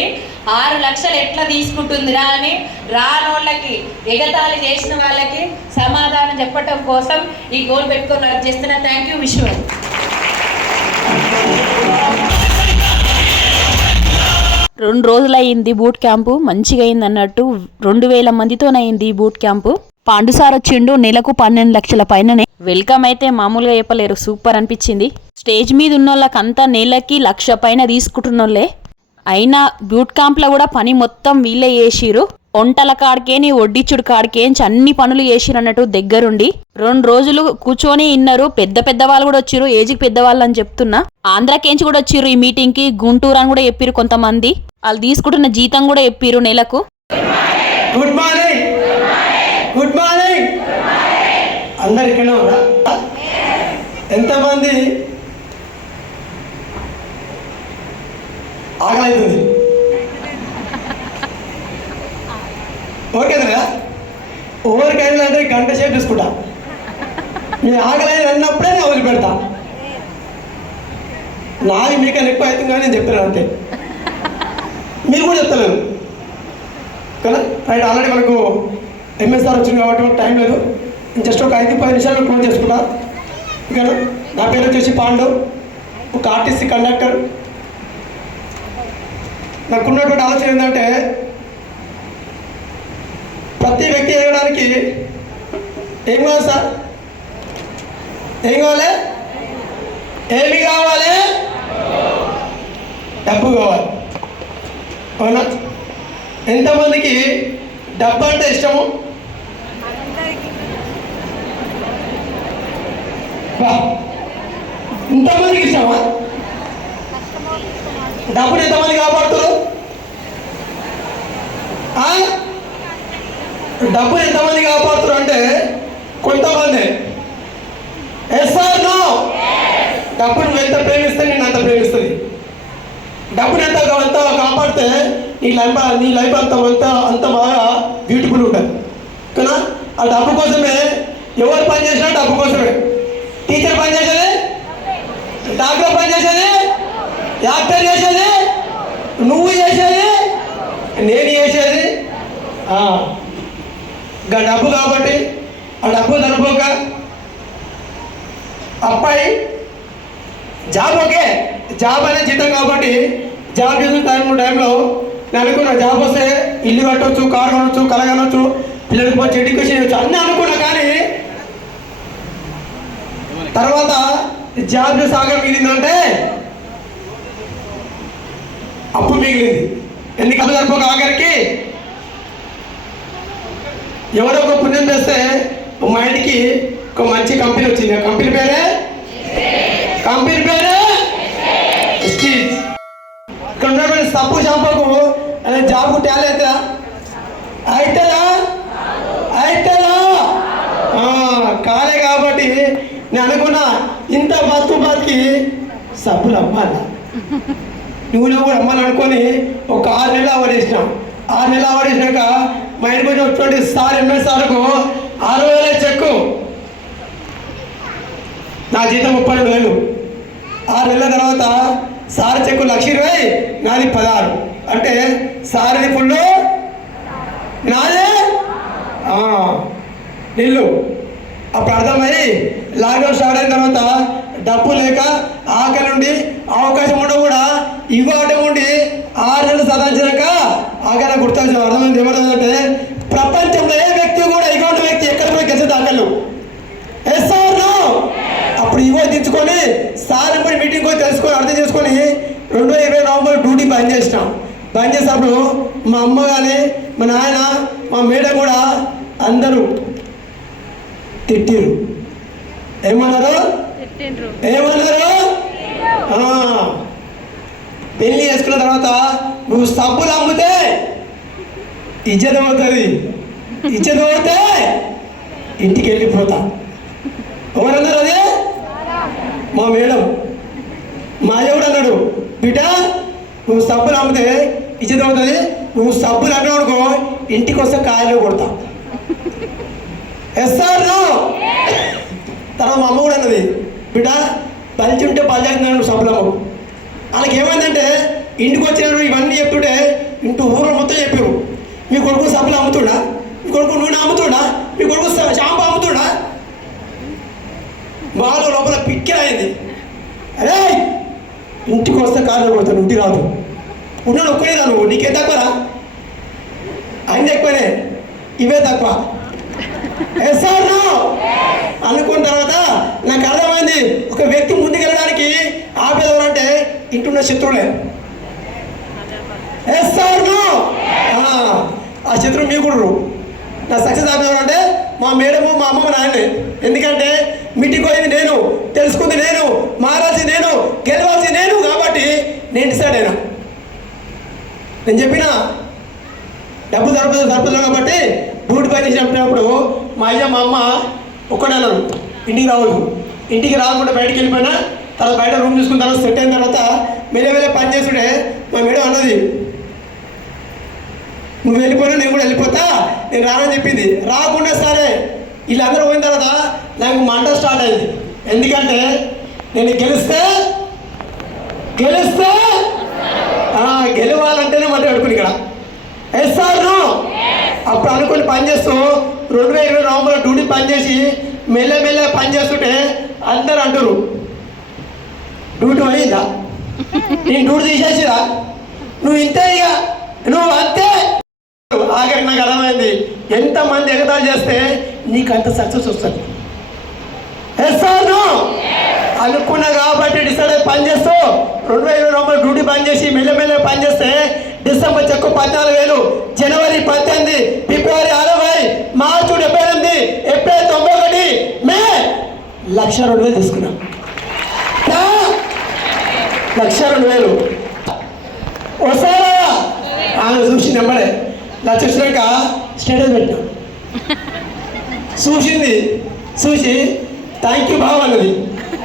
6 లక్షలు ఎట్లా తీసుకుంటుందిరా అని రానోళ్ళకి, ఎగతాళి చేసిన వాళ్ళకి సమాధానం చెప్పటం కోసం ఈ గోల్ పెట్టుకొని వర్క్ చేస్తున్నా. Thank you. Wish you. 2 రోజులయ్యింది బూట్ క్యాంపు. మంచిగా అయింది అన్నట్టు. 2,000 మందితోనయింది బూట్ క్యాంపు. పాండు సార్ వచ్చిండు. నెలకు 12 లక్షల పైననే. వెల్కమ్ అయితే మామూలుగా చెప్పలేరు, సూపర్ అనిపించింది. స్టేజ్ మీద ఉన్న వాళ్ళకంతా నెలకి 1,00,000 పైన తీసుకుంటున్నోళ్ళే. అయినా బూట్ క్యాంప్లో కూడా పని మొత్తం వీళ్ళే చేసిరు. వంటల కాడికేని, వడ్డిచ్చుడు కాడికేంచి అన్ని పనులు చేసిరు అన్నట్టు దగ్గరుండి. 2 రోజులు కూర్చొని ఇన్నారు. పెద్ద వాళ్ళు కూడా వచ్చిరు, ఏజ్కి పెద్దవాళ్ళు అని చెప్తున్నా. ఆంధ్రాకేంచి కూడా వచ్చిర్రు ఈ మీటింగ్కి. గుంటూరు అని కూడా చెప్పిరు కొంతమంది. వాళ్ళు తీసుకుంటున్న జీతం కూడా చెప్పిరు నెలకు. Good morning. Good morning. అందరు ఇక్కడ ఉన్నారా? ఎంతమంది ఆగలేదు? ఓకేనా? ఓవరికైనా అంటే 1 గంట సేపు చూసుకుంటా. మీరు ఆగలేదు అన్నప్పుడే నేను వదిలిపెడతా. నాది మీకన్నా ఎక్కువ అవుతుంది కానీ నేను చెప్తాను అంతే. మీరు కూడా చెప్తలేరు కదా? రైట్. ఆల్రెడీ మనకు ఎంఎస్ఆర్ వచ్చింది కాబట్టి మనకు టైం లేదు. జస్ట్ ఒక 5-10 నిమిషాలు క్లోజ్ చేసుకుంటా. ఇక నా పేరు వచ్చేసి పాండు, ఒక ఆర్టీసీ కండక్టర్. నాకున్నటువంటి ఆలోచన ఏంటంటే ప్రతి వ్యక్తి ఎదగడానికి ఏం కావాలి సార్? ఏం కావాలి? ఏమి కావాలి? డబ్బు కావాలి. అవునా? ఎంతమందికి డబ్బు అంటే ఇష్టము? ఇంతమందికి ఇష్టమా? డబ్బుని ఎంతమంది కాపాడుతారు? డబ్బు ఎంతమంది కాపాడుతారు అంటే కొంతమంది. Yes or no? డబ్బు నువ్వు ఎంత ప్రేమిస్తే నేను అంత ప్రేమిస్తుంది. డబ్బుని ఎంత కాపాడితే నీ లైఫ్ అంత బాగా బ్యూటిఫుల్ ఉంటుంది. కదా ఆ డబ్బు కోసమే ఎవరు పని చేసినా డబ్బు కోసమే. టీచర్ పని చేసేది, డాక్టర్ పని చేసేది, యాక్టర్ చేసేది, నువ్వు చేసేది, నేను చేసేది ఇంకా డబ్బు. కాబట్టి ఆ డబ్బు సరిపోక అబ్బాయి జాబ్ ఓకే, జాబ్ అనేది జీతం కాబట్టి జాబ్ చేసిన టైంలో నేను అనుకున్నా జాబ్ వస్తే ఇల్లు కట్టవచ్చు, కారు కొనవచ్చు, కళ కనవచ్చు, పిల్లలకు మంచి ఎడ్యుకేషన్ ఇవ్వచ్చు అన్నీ అనుకున్నా. కానీ తర్వాత జాబ్ సాగర్ మిగిలిందంటే అప్పు మిగిలింది. ఎందుకంటే సరిపోక ఆఖరికి ఎవరో ఒక పుణ్యం చేస్తే మా ఇంటికి ఒక మంచి కంపెనీ వచ్చింది. ఆ కంపెనీ పేరే స్టీజ్. ఇక్కడ ఉన్నటువంటి సబ్బు షాంపూకు అనే జాబ్కు టాలెంట్ అయితేలా కాలే. కాబట్టి నేను అనుకున్నా ఇంత బతికి సబ్బులు అమ్మాలి, నువ్వులో కూడా అమ్మాలనుకొని ఒక 6 నెలలు అవడేసినాం. 6 నెలలు అవడేసినాక మా ఇంటికి వచ్చినటువంటి సార్ ఎంఎస్ సార్కు 60,000 చెక్కు. నా జీతం 32,000. 6 నెలల తర్వాత సార్ చెక్కు 1,20,000, నాది 16. అంటే సార్ది ఫుల్, నాదే నిల్లు. అప్పుడు అర్థమయ్యి లాక్డౌన్ స్టార్ట్ అయిన తర్వాత డబ్బు లేక ఆకలి ఉండి అవకాశం ఉండ కూడా ఇవ్వటం ఉండి 6 నెలలు సాధించాక ఆకలి గుర్తొచ్చిన అర్థమైంది. ఏమవుతుందంటే ప్రపంచంలో ఏ వ్యక్తి కూడా ఇటువంటి వ్యక్తి ఎక్కడ పోయి గెలిచే దాఖలు ఎస్ఆర్ నో? అప్పుడు ఇవో దించుకొని సార్ ఎప్పుడు మీటింగ్ పోయి తెలుసుకొని అర్థం చేసుకొని 2020 నవంబర్ డ్యూటీ బంద్ చేసినాం. బంద్ చేసినప్పుడు మా అమ్మ కానీ మా నాయన మా మేడం కూడా అందరూ తిట్టిరు. ఏమన్నారు? పెళ్లి చేసుకున్న తర్వాత నువ్వు సబ్బులు అమ్మితే ఇజ్జత పోతుంది, ఇజ్జత పోతే ఇంటికి వెళ్ళిపోతా. ఎవరన్నారు అదే? మా మేడం. మా దేవుడు అన్నాడు, బిడ్డ నువ్వు సబ్బులు అమ్మితే ఇజ్జత అవుతుంది, నువ్వు సబ్బులు అన్నావు అనుకో ఇంటికి వస్తే కాయలు కొడతా. Yes or no? తర్వాత మా అమ్మ కూడా అన్నది, బిడ్డ బలిచి ఉంటే బలిచేస్తున్నాను నువ్వు సబ్బులు అమ్మకు. వాళ్ళకి ఏమైందంటే ఇంటికి వచ్చినారు ఇవన్నీ చెప్తుంటే ఇంటూ ఊరు మొత్తం చెప్పారు, మీ కొడుకు సబ్బులు అమ్ముతుడా, మీ కొడుకు నూనె అమ్ముతుడా, మీ కొడుకు షాంపూ అమ్ముతుడా. వాళ్ళు లోపల పిక్కిరైంది. అరే ఇంటికి వస్తే కాళ్ళు కొడతాను, ఇంటికి రాదు. ఉన్నాడు ఒక్కనేదా నువ్వు, నీకే తక్కువరా? అన్నీ ఎక్కువనే, ఇవే తక్కువ. Yes or no? అనుకున్న తర్వాత నాకు అర్థమైంది ఒక వ్యక్తి ముందుకెళ్ళడానికి ఆపేదవరంటే ఇంటున్న శత్రువులే. SR no? ఆ శత్రువు మీ కూడా నా సక్సెస్ ఆపేదవరంటే మా మేడము మా అమ్మ నాయనే. ఎందుకంటే మీటింగ్ పోయింది నేను, తెలుసుకుంది నేను, మారాల్సింది నేను, గెలవాల్సింది నేను. కాబట్టి నేను డిసైడ్ అయినా. నేను చెప్పిన డబ్బు సరిపోతుంది కాబట్టి డ్యూటీ పని చేసినప్పుడు మా అయ్య మా అమ్మ ఒక్కడన్నారు, ఇంటికి రావద్దు. ఇంటికి రాకుండా బయటికి వెళ్ళిపోయినా తర్వాత బయట రూమ్ చూసుకున్న తర్వాత సెట్ అయిన తర్వాత మెల్లమెల్ల పని చేస్తుంటే మా మేడం అన్నది, నువ్వు వెళ్ళిపోయినా నేను కూడా వెళ్ళిపోతా, నేను రానని చెప్పింది. రాకుండా సరే వీళ్ళందరూ పోయిన తర్వాత నాకు మంట స్టార్ట్ అయింది. ఎందుకంటే నేను గెలిస్తే గెలవాలంటేనే మంట పెట్టుకుని ఇక్కడ ఎస్ఆర్ నో? అప్పుడు అనుకుని పనిచేస్తూ 2020 నవంబర్ డ్యూటీ పనిచేసి మెల్లమెల్ల పని చేస్తుంటే అందరు అంటారు, డ్యూటీ అయిందా, నేను డ్యూటీ తీసేసిరా, నువ్వు ఇంతే, ఇక నువ్వు అంతే. ఆఖరికి నాకు అర్థమైంది ఎంతమంది ఎగతాలు చేస్తే నీకు అంత సక్సెస్ వస్తుంది. Yes or no? అనుకున్నా కాబట్టి డిసైడ్ అయ్యి పనిచేస్తూ 2020 నవంబర్ డ్యూటీ పనిచేసి మెల్లమెల్ల పనిచేస్తే డిసెంబర్ చెక్కు 14,000, జనవరి 18, ఫిబ్రవరి 60, మార్చి 78, ఏప్రిల్ 91, మే 1,02,000 తీసుకున్నాం. 1,02,000 వస్తారా? ఆమె చూసి నెంబడే లక్ష వచ్చినాక స్టేటస్ పెట్టినా చూసింది, చూసి థ్యాంక్ యూ బావ అన్నది.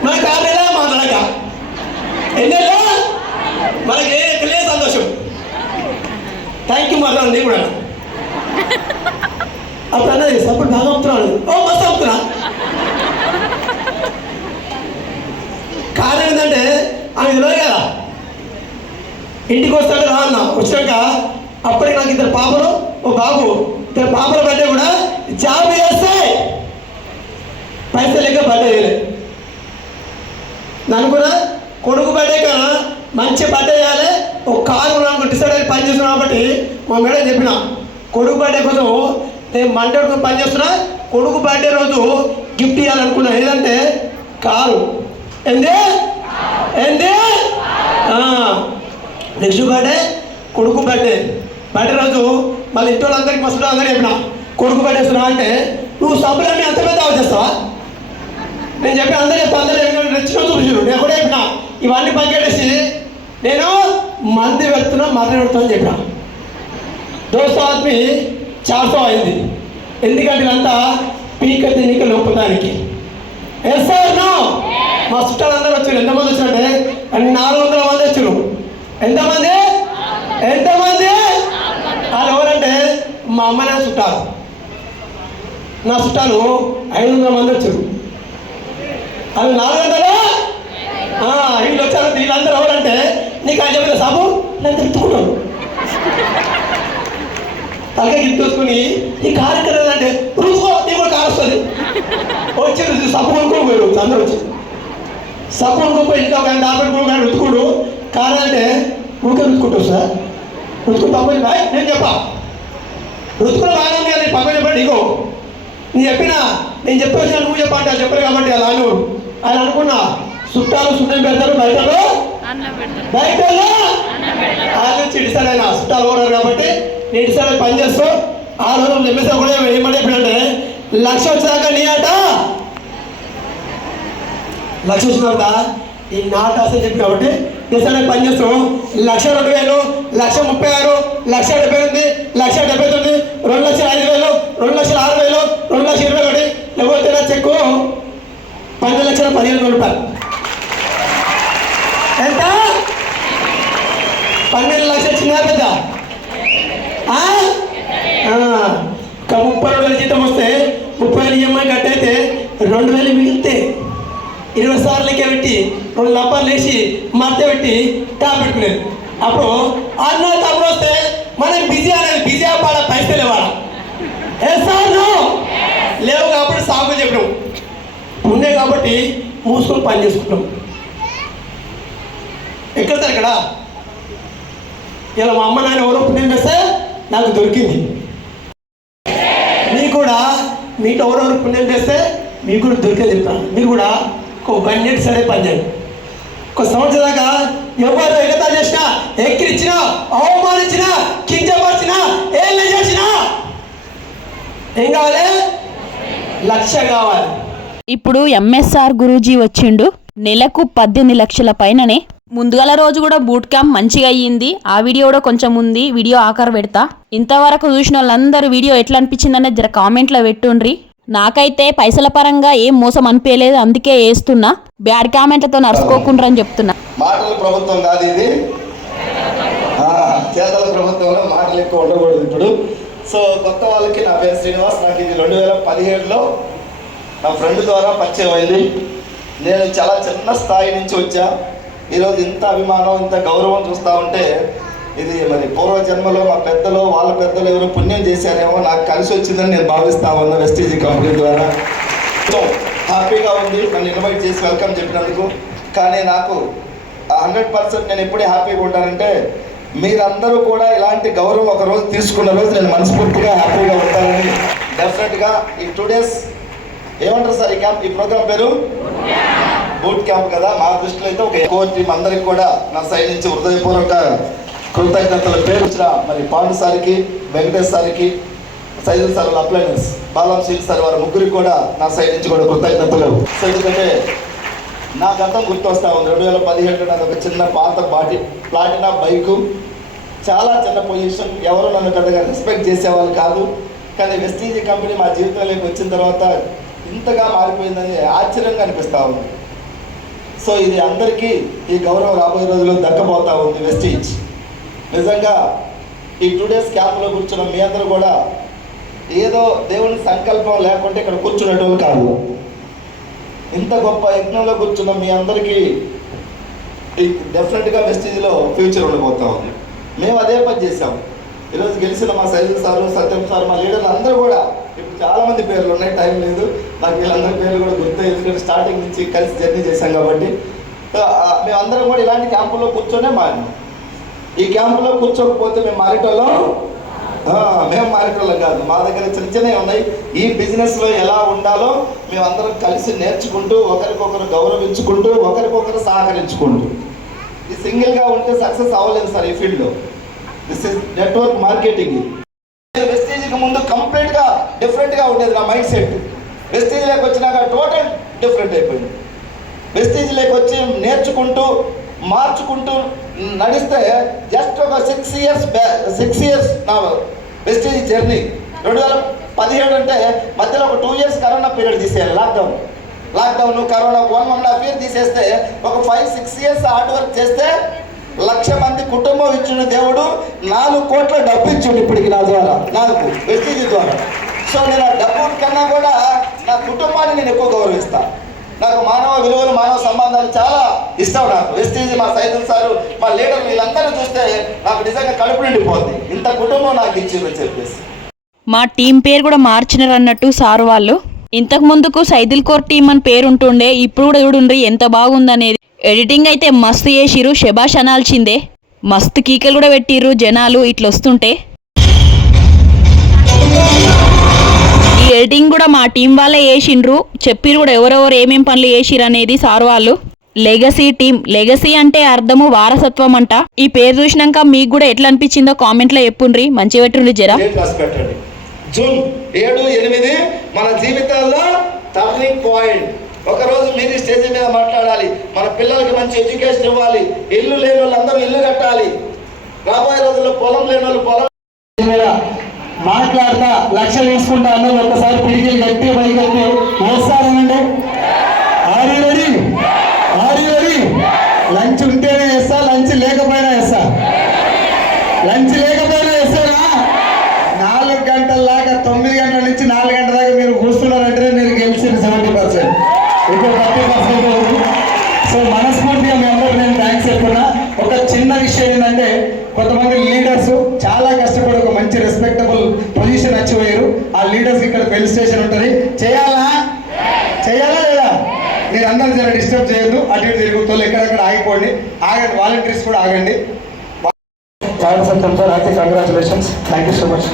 మనకు 6 నెలలా మాట్లాడక ఎన్నెలా మనకి తెలియదు సంతోషం. థ్యాంక్ యూ మాట్లాడండి కూడా అప్పుడు అన్నది అప్పుడు బాగా అమ్ముతున్నాను. ఓ మస్తు అమ్ముతున్నా. కారణం ఏంటంటే ఆమె తెలియదు కదా. ఇంటికి వస్తాడు రా అన్న. వచ్చినాక అప్పటికి నాకు 2 పాపలు, ఓ బాబు. 2 పాపల బర్త్డే కూడా జాబ్ చేస్తే పైసలు లేక బర్త్డే చేయలేదు. నన్ను కూడా కొడుకు బర్త్డే కన్నా మంచి బర్త్డే చేయాలి, ఒక కారు నాకు డిసైడ్ పని చేస్తున్నాను కాబట్టి మా మేడం చెప్పిన కొడుకు బర్త్డే కోసం నేను మండే పని చేస్తున్నా. కొడుకు బర్త్డే రోజు గిఫ్ట్ ఇవ్వాలనుకున్నా. ఏదంటే కారు. ఏంది నెక్స్ట్ బర్త్డే కొడుకు బర్త్డే రోజు మళ్ళీ ఇంట్లో అందరికి మస్తు అందరూ చెప్పిన కొడుకు బర్త్డే వస్తున్నా అంటే నువ్వు సబ్బులన్నీ అంత పెద్ద వచ్చేస్తావా? నేను చెప్పి అందరూ చెప్తా, అందరూ నచ్చిన చూపించారు. నేను కూడా చెప్పిన ఇవన్నీ పక్కడేసి నేను మంది పెడుతున్నా మర్రి పెడుతున్నా అని చెప్పిన. దోస్తో ఆద్మీ 400 అయింది. ఎందుకంటే ఇదంతా పీక తినిక లోపడానికి. Yes sir no. మా చుట్టాలు అందరూ వచ్చారు. ఎంతమంది వచ్చారంటే 400 మంది వచ్చారు. ఎంతమంది వాళ్ళు ఎవరంటే మా అమ్మ నా చుట్టాలు. నా చుట్టాలు 500 మంది వచ్చారు. వాళ్ళు 400 వీళ్ళు వచ్చారు. వీళ్ళందరూ ఎవరంటే నీకు అని చెప్పిన సాబు నేను తిట్టుకున్నాను. తలగా గిట్టుకొని ఈ కారు ఎక్కడ అంటే రూసుకో నీ కూడా కారు వస్తుంది. వచ్చారు సబ్బు కొనుక్కొని పోయారు. అందరూ వచ్చారు. సబ్బు కొనుక్కోపోయి ఇంకా ఒక 50 కొనుక్కొని రుతుకుడు. కారు అంటే ఊరికే రుతుకుంటావు సార్. రుతుకుని పక్కన నేను చెప్పా రుతుకుని బాగా ఉంది కానీ పక్కన చెప్పండి. ఇగో నేను చెప్పినా నేను చెప్పేసి నువ్వు చెప్పంటే అది చెప్పరు కాబట్టి అలా ఆయన అనుకున్నా చుట్టాలు సున్నం పెడతారు బయటలో వాళ్ళు చిడిసాడు. ఆయన చుట్టాలు కూడా కాబట్టి నేను ఇడిసాడు పని చేస్తూ ఆ రోజు చెప్పేసా కూడా ఏమంటే ఎప్పుడంటే 1,00,000 వచ్చేదాకా నీ ఆట 1,00,000 వచ్చిన తర్వాత ఈ నాట అసలు చెప్పి కాబట్టి ఇడిసాడే పని చేస్తూ 1,02,000, 1,36,000, 1,78,000, 1,79,000, 2,05,000, 2,06,000, 2,21,000 లేకపోతే చెక్కు 12,15,000 రూపాయలు. ఎంత? 12 లక్షలు చిన్న పెద్ద. 32,000 జీతం వస్తే 30,000 ఈఎంఐ కట్టయితే 2,000 మిగిలితే 20 సార్లకే పెట్టి 2 లంపాలు వేసి మధ్య పెట్టి టాప్ పెట్టుకునేది. అప్పుడు అన్న తప్పుడు వస్తే మనం బిజీ అనేది బిజీ పాడ పైసలు ఇవ్వాలి. లేవు కాబట్టి సాగు చెప్పడం ఉన్నాయి కాబట్టి మూసుకొని పని చేసుకుంటాం. ఎక్కడ ఇక్కడ ఇలా మా అమ్మ నాయన ఎవరో పుణ్యం చేస్తే నాకు దొరికింది. మీకు కూడా మీకు ఎవరెవరు పుణ్యం చేస్తే మీకు కూడా దొరికేది చెప్తాను. మీరు కూడా ఒక 1 year సరే పని చేయండి. ఒక సంవత్సరం దాకా ఎవరు ఎగతా చేసినా, ఎక్కిరిచ్చినా, అవమానించినా, కించపరిచినా, ఏం చేసినా ఏం కావాలి? 1,00,000 కావాలి. ఇప్పుడు ఎంఎస్ఆర్ గురూజీ వచ్చిండు. నెలకు 18 లక్షల పైననే. ముందుగల రోజు కూడా బూట్ క్యాంప్ మంచిగా అయ్యింది. ఆ వీడియో కూడా కొంచెం ఉంది. వీడియో ఆఖరు పెడతా. ఇంతవరకు చూసిన వాళ్ళందరూ వీడియో ఎట్లా అనిపించిందనేది జర కామెంట్లో పెట్టుండ్రి. నాకైతే పైసల పరంగా ఏం మోసం అనిపించలేదు, అందుకే వేస్తున్నా. బ్యాడ్ కామెంట్లతో నడుచుకోకుండా అని చెప్తున్నా. మాటల ప్రభుత్వం కాదు ఇది, చేతల ప్రభుత్వంలో మాటలు ఎక్కువ ఉండకూడదు ఇప్పుడు. సో కొత్త వాళ్ళకి నా పేరు శ్రీనివాస్. నాకు ఇది 2017లో నా ఫ్రెండ్ ద్వారా పరిచయం అయింది. నేను చాలా చిన్న స్థాయి నుంచి వచ్చా. ఈరోజు ఇంత అభిమానం, ఇంత గౌరవం చూస్తూ ఉంటే ఇది మరి పూర్వజన్మలో మా పెద్దలు, వాళ్ళ పెద్దలు ఎవరో పుణ్యం చేశారేమో, నాకు కలిసి వచ్చిందని నేను భావిస్తా ఉన్నా వెస్టీజీ కంపెనీ ద్వారా. హ్యాపీగా ఉంది నన్ను ఇన్వైట్ చేసి వెల్కమ్ చెప్పినందుకు. కానీ నాకు 100% నేను ఎప్పుడే హ్యాపీగా ఉంటానంటే మీరందరూ కూడా ఇలాంటి గౌరవం ఒక రోజు తీసుకున్న రోజు నేను మనస్ఫూర్తిగా హ్యాపీగా ఉంటానని. డెఫినెట్గా ఈ 2 days ఏమంటారు సార్ ఈ క్యాంప్, ఈ ప్రోగ్రామ్ పేరు బూట్ క్యాంప్ కదా. మా దృష్టిలో అయితే ఒక కోర్ టీం అందరికి కూడా నా సైడ్ నుంచి హృదయపూర్వక కృతజ్ఞతల పేరు వచ్చిన మరి పాండు సార్కి, వెంకటేష్ సార్కి, Saidul sir upliners, బాలం Sheel sir వారి ముగ్గురికి కూడా నా సైడ్ నుంచి కూడా కృతజ్ఞతలు. సో ఎందుకంటే నా గతం గుర్తొస్తా ఉంది. 2017లో నాది ఒక చిన్న పాత ప్లాటినా బైకు, చాలా చిన్న పొజిషన్, ఎవరు నన్ను పెద్దగా రెస్పెక్ట్ చేసేవాళ్ళు కాదు. కానీ వెస్టీజ్ కంపెనీ మా జీవితంలోకి వచ్చిన తర్వాత ఇంతగా మారిపోయిందని ఆశ్చర్యంగా అనిపిస్తూ ఉంది. సో ఇది అందరికీ ఈ గౌరవం రాబోయే రోజుల్లో దక్కబోతూ ఉంది. వెస్టీజ్ నిజంగా ఈ 2 days క్యాంప్లో కూర్చున్న మీ అందరూ కూడా ఏదో దేవుని సంకల్పం లేకుంటే ఇక్కడ కూర్చునేటోళ్ళు కాదు. ఇంత గొప్ప యజ్ఞంలో కూర్చున్న మీ అందరికీ డెఫినెట్గా వెస్టీజ్లో ఫ్యూచర్ ఉండబోతా ఉంది. మేము అదే పని చేసాం. ఈరోజు గెలిచిన మా శైలు సారు, సత్యం సార్, మా లీడర్లు అందరూ కూడా ఇప్పుడు చాలామంది పేర్లు ఉన్నాయి, టైం లేదు నాకు వీళ్ళందరి పేర్లు కూడా గుర్తు, ఎందుకంటే స్టార్టింగ్ నుంచి కలిసి జర్నీ చేశాం కాబట్టి. మేమందరం కూడా ఇలాంటి క్యాంపుల్లో కూర్చొనే మారినాం. ఈ క్యాంపులో కూర్చోకపోతే మేము మారేటోళ్ళం కాదు. మా దగ్గర చిన్న చిన్నవి ఉన్నాయి. ఈ బిజినెస్లో ఎలా ఉండాలో మేమందరం కలిసి నేర్చుకుంటూ, ఒకరికొకరు గౌరవించుకుంటూ, ఒకరికొకరు సహకరించుకుంటూ. ఈ సింగిల్గా ఉంటే సక్సెస్ అవ్వలేదు సార్ ఈ ఫీల్డ్లో. This is network marketing. వెస్టీజ్కి ముందు కంప్లీట్గా డిఫరెంట్గా ఉండేది నా మైండ్ సెట్. వెస్టీజ్లోకి వచ్చినాక టోటల్ డిఫరెంట్ అయిపోయింది. వెస్టీజ్లోకి వచ్చి నేర్చుకుంటూ, మార్చుకుంటూ నడిస్తే జస్ట్ ఒక 6 years నా వెస్టీజ్ జర్నీ. 2017 అంటే మధ్యలో ఒక 2 years కరోనా పీరియడ్ తీసేయాలి. లాక్డౌన్ కరోనా 1.5 years తీసేస్తే ఒక 5-6 years హార్డ్ వర్క్ చేస్తే 1,00,000 మంది కుటుంబం ఇచ్చిన దేవుడు 4 కోట్ల డబ్బు ఇచ్చిండు ఇప్పటికి నా ద్వారా, నాకు వెస్టీజ్ ద్వారా. సో నేను ఆ డబ్బు కన్నా కూడా నా కుటుంబాన్ని నేను ఎక్కువ గౌరవిస్తాను. నాకు మానవ విలువలు, మానవ సంబంధాలు చాలా ఇష్టం. నాకు వెస్టీజ్, మా సైదుల్ సారు, మా లీడర్లు వీళ్ళందరూ చూస్తే నాకు నిజంగా కడుపు నిండిపోద్ది. ఇంత కుటుంబం నాకు ఇచ్చిందని చెప్పేసి. మా టీం పేరు కూడా మార్చినారు అన్నట్టు సారు వాళ్ళు. ఇంతకు ముందుకు సైదుల్ కోర్ టీం అని పేరు ఉంటుండే, ఇప్పుడు కూడా చూడండి ఎంత బాగుందనేది. ఎడిటింగ్ అయితే మస్తు చేసిరు, శబాష్ అనాల్సిందే. మస్తు కీకలు కూడా పెట్టిర్రు జనాలు ఇట్లా వస్తుంటే. ఈ ఎడిటింగ్ కూడా మా టీం వాళ్ళే చేసిండ్రు, చెప్పిరు కూడా ఎవరెవరు ఏమేం పనులు చేసిరు అనేది సార్ వాళ్ళు. లెగసీ టీం, లెగసీ అంటే అర్థము వారసత్వం అంట. ఈ పేరు చూసినాక మీకు కూడా ఎట్లా అనిపించిందో కామెంట్లో చెప్పుండ్రి, మంచిగా పెట్టుండ్రి జరా. జూన్ 7-8 మన జీవితాల్లో టర్నింగ్ పాయింట్. ఒకరోజు మీరు స్టేజ్ మీద మాట్లాడాలి, మన పిల్లలకి మంచి ఎడ్యుకేషన్ ఇవ్వాలి, ఇల్లు లేని వాళ్ళందరూ ఇల్లు కట్టాలి, రాబోయే రోజుల్లో పొలం లేని వాళ్ళు పొలం మీద మాట్లాడతా లక్షలు తీసుకుంటా అన్నది ఒక్కసారి పిడికిలు గట్టి పైకెత్తి వేస్తారనండి. ఆరి లంచ్ ఉంటేనే వేస్తా, లంచ్ లేకపోయినా వేస్తా. లంచ్ లేకపోయినా వేస్తారా? 4 గంటల దాకా, 9 గంటల నుంచి 4 గంటల దాకా మీరు కూర్చున్నారంటే మీరు గెలిచిన 70%, ఇంకో 30%. సో మనస్ఫూర్తిగా మీ అందరూ నేను థ్యాంక్స్ చెప్తున్నా. ఒక చిన్న విషయం ఏంటంటే, కొంతమంది లీడర్స్ చాలా కష్టపడి ఒక మంచి రెస్పెక్టబుల్ పొజిషన్ అచీవ్ అయ్యారు. ఆ లీడర్స్ ఇక్కడ పెళ్లి స్టేషన్ ఉంటుంది, చేయాలా లేదా? మీరు అందరూ జర డిస్టర్బ్ చేయొద్దు, అటు ఇటు తిరుగుతారు, ఎక్కడెక్కడ ఆగిపోండి, ఆగండి, వాలంటీర్స్ కూడా ఆగండి. సత్యం సార్, అయితే congratulations, thank you so much.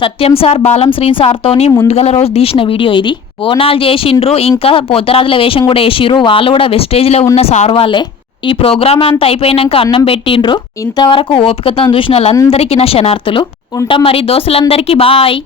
Satyam sir Balam Sri సార్తోని ముందుగల రోజు తీసిన వీడియో ఇది. బోనాలు చేసిండ్రు, ఇంకా పోతరాజుల వేషం కూడా వేసిర్రు. వాళ్ళు కూడా వెస్టేజ్లో ఉన్న సార్ వాళ్ళే. ఈ ప్రోగ్రామ్ అంతా అయిపోయినాక అన్నం పెట్టిండ్రు. ఇంతవరకు ఓపికతో చూసిన వాళ్ళందరికీ నా శనార్థులు. ఉంటాం మరి దోస్తులందరికీ బాయ్.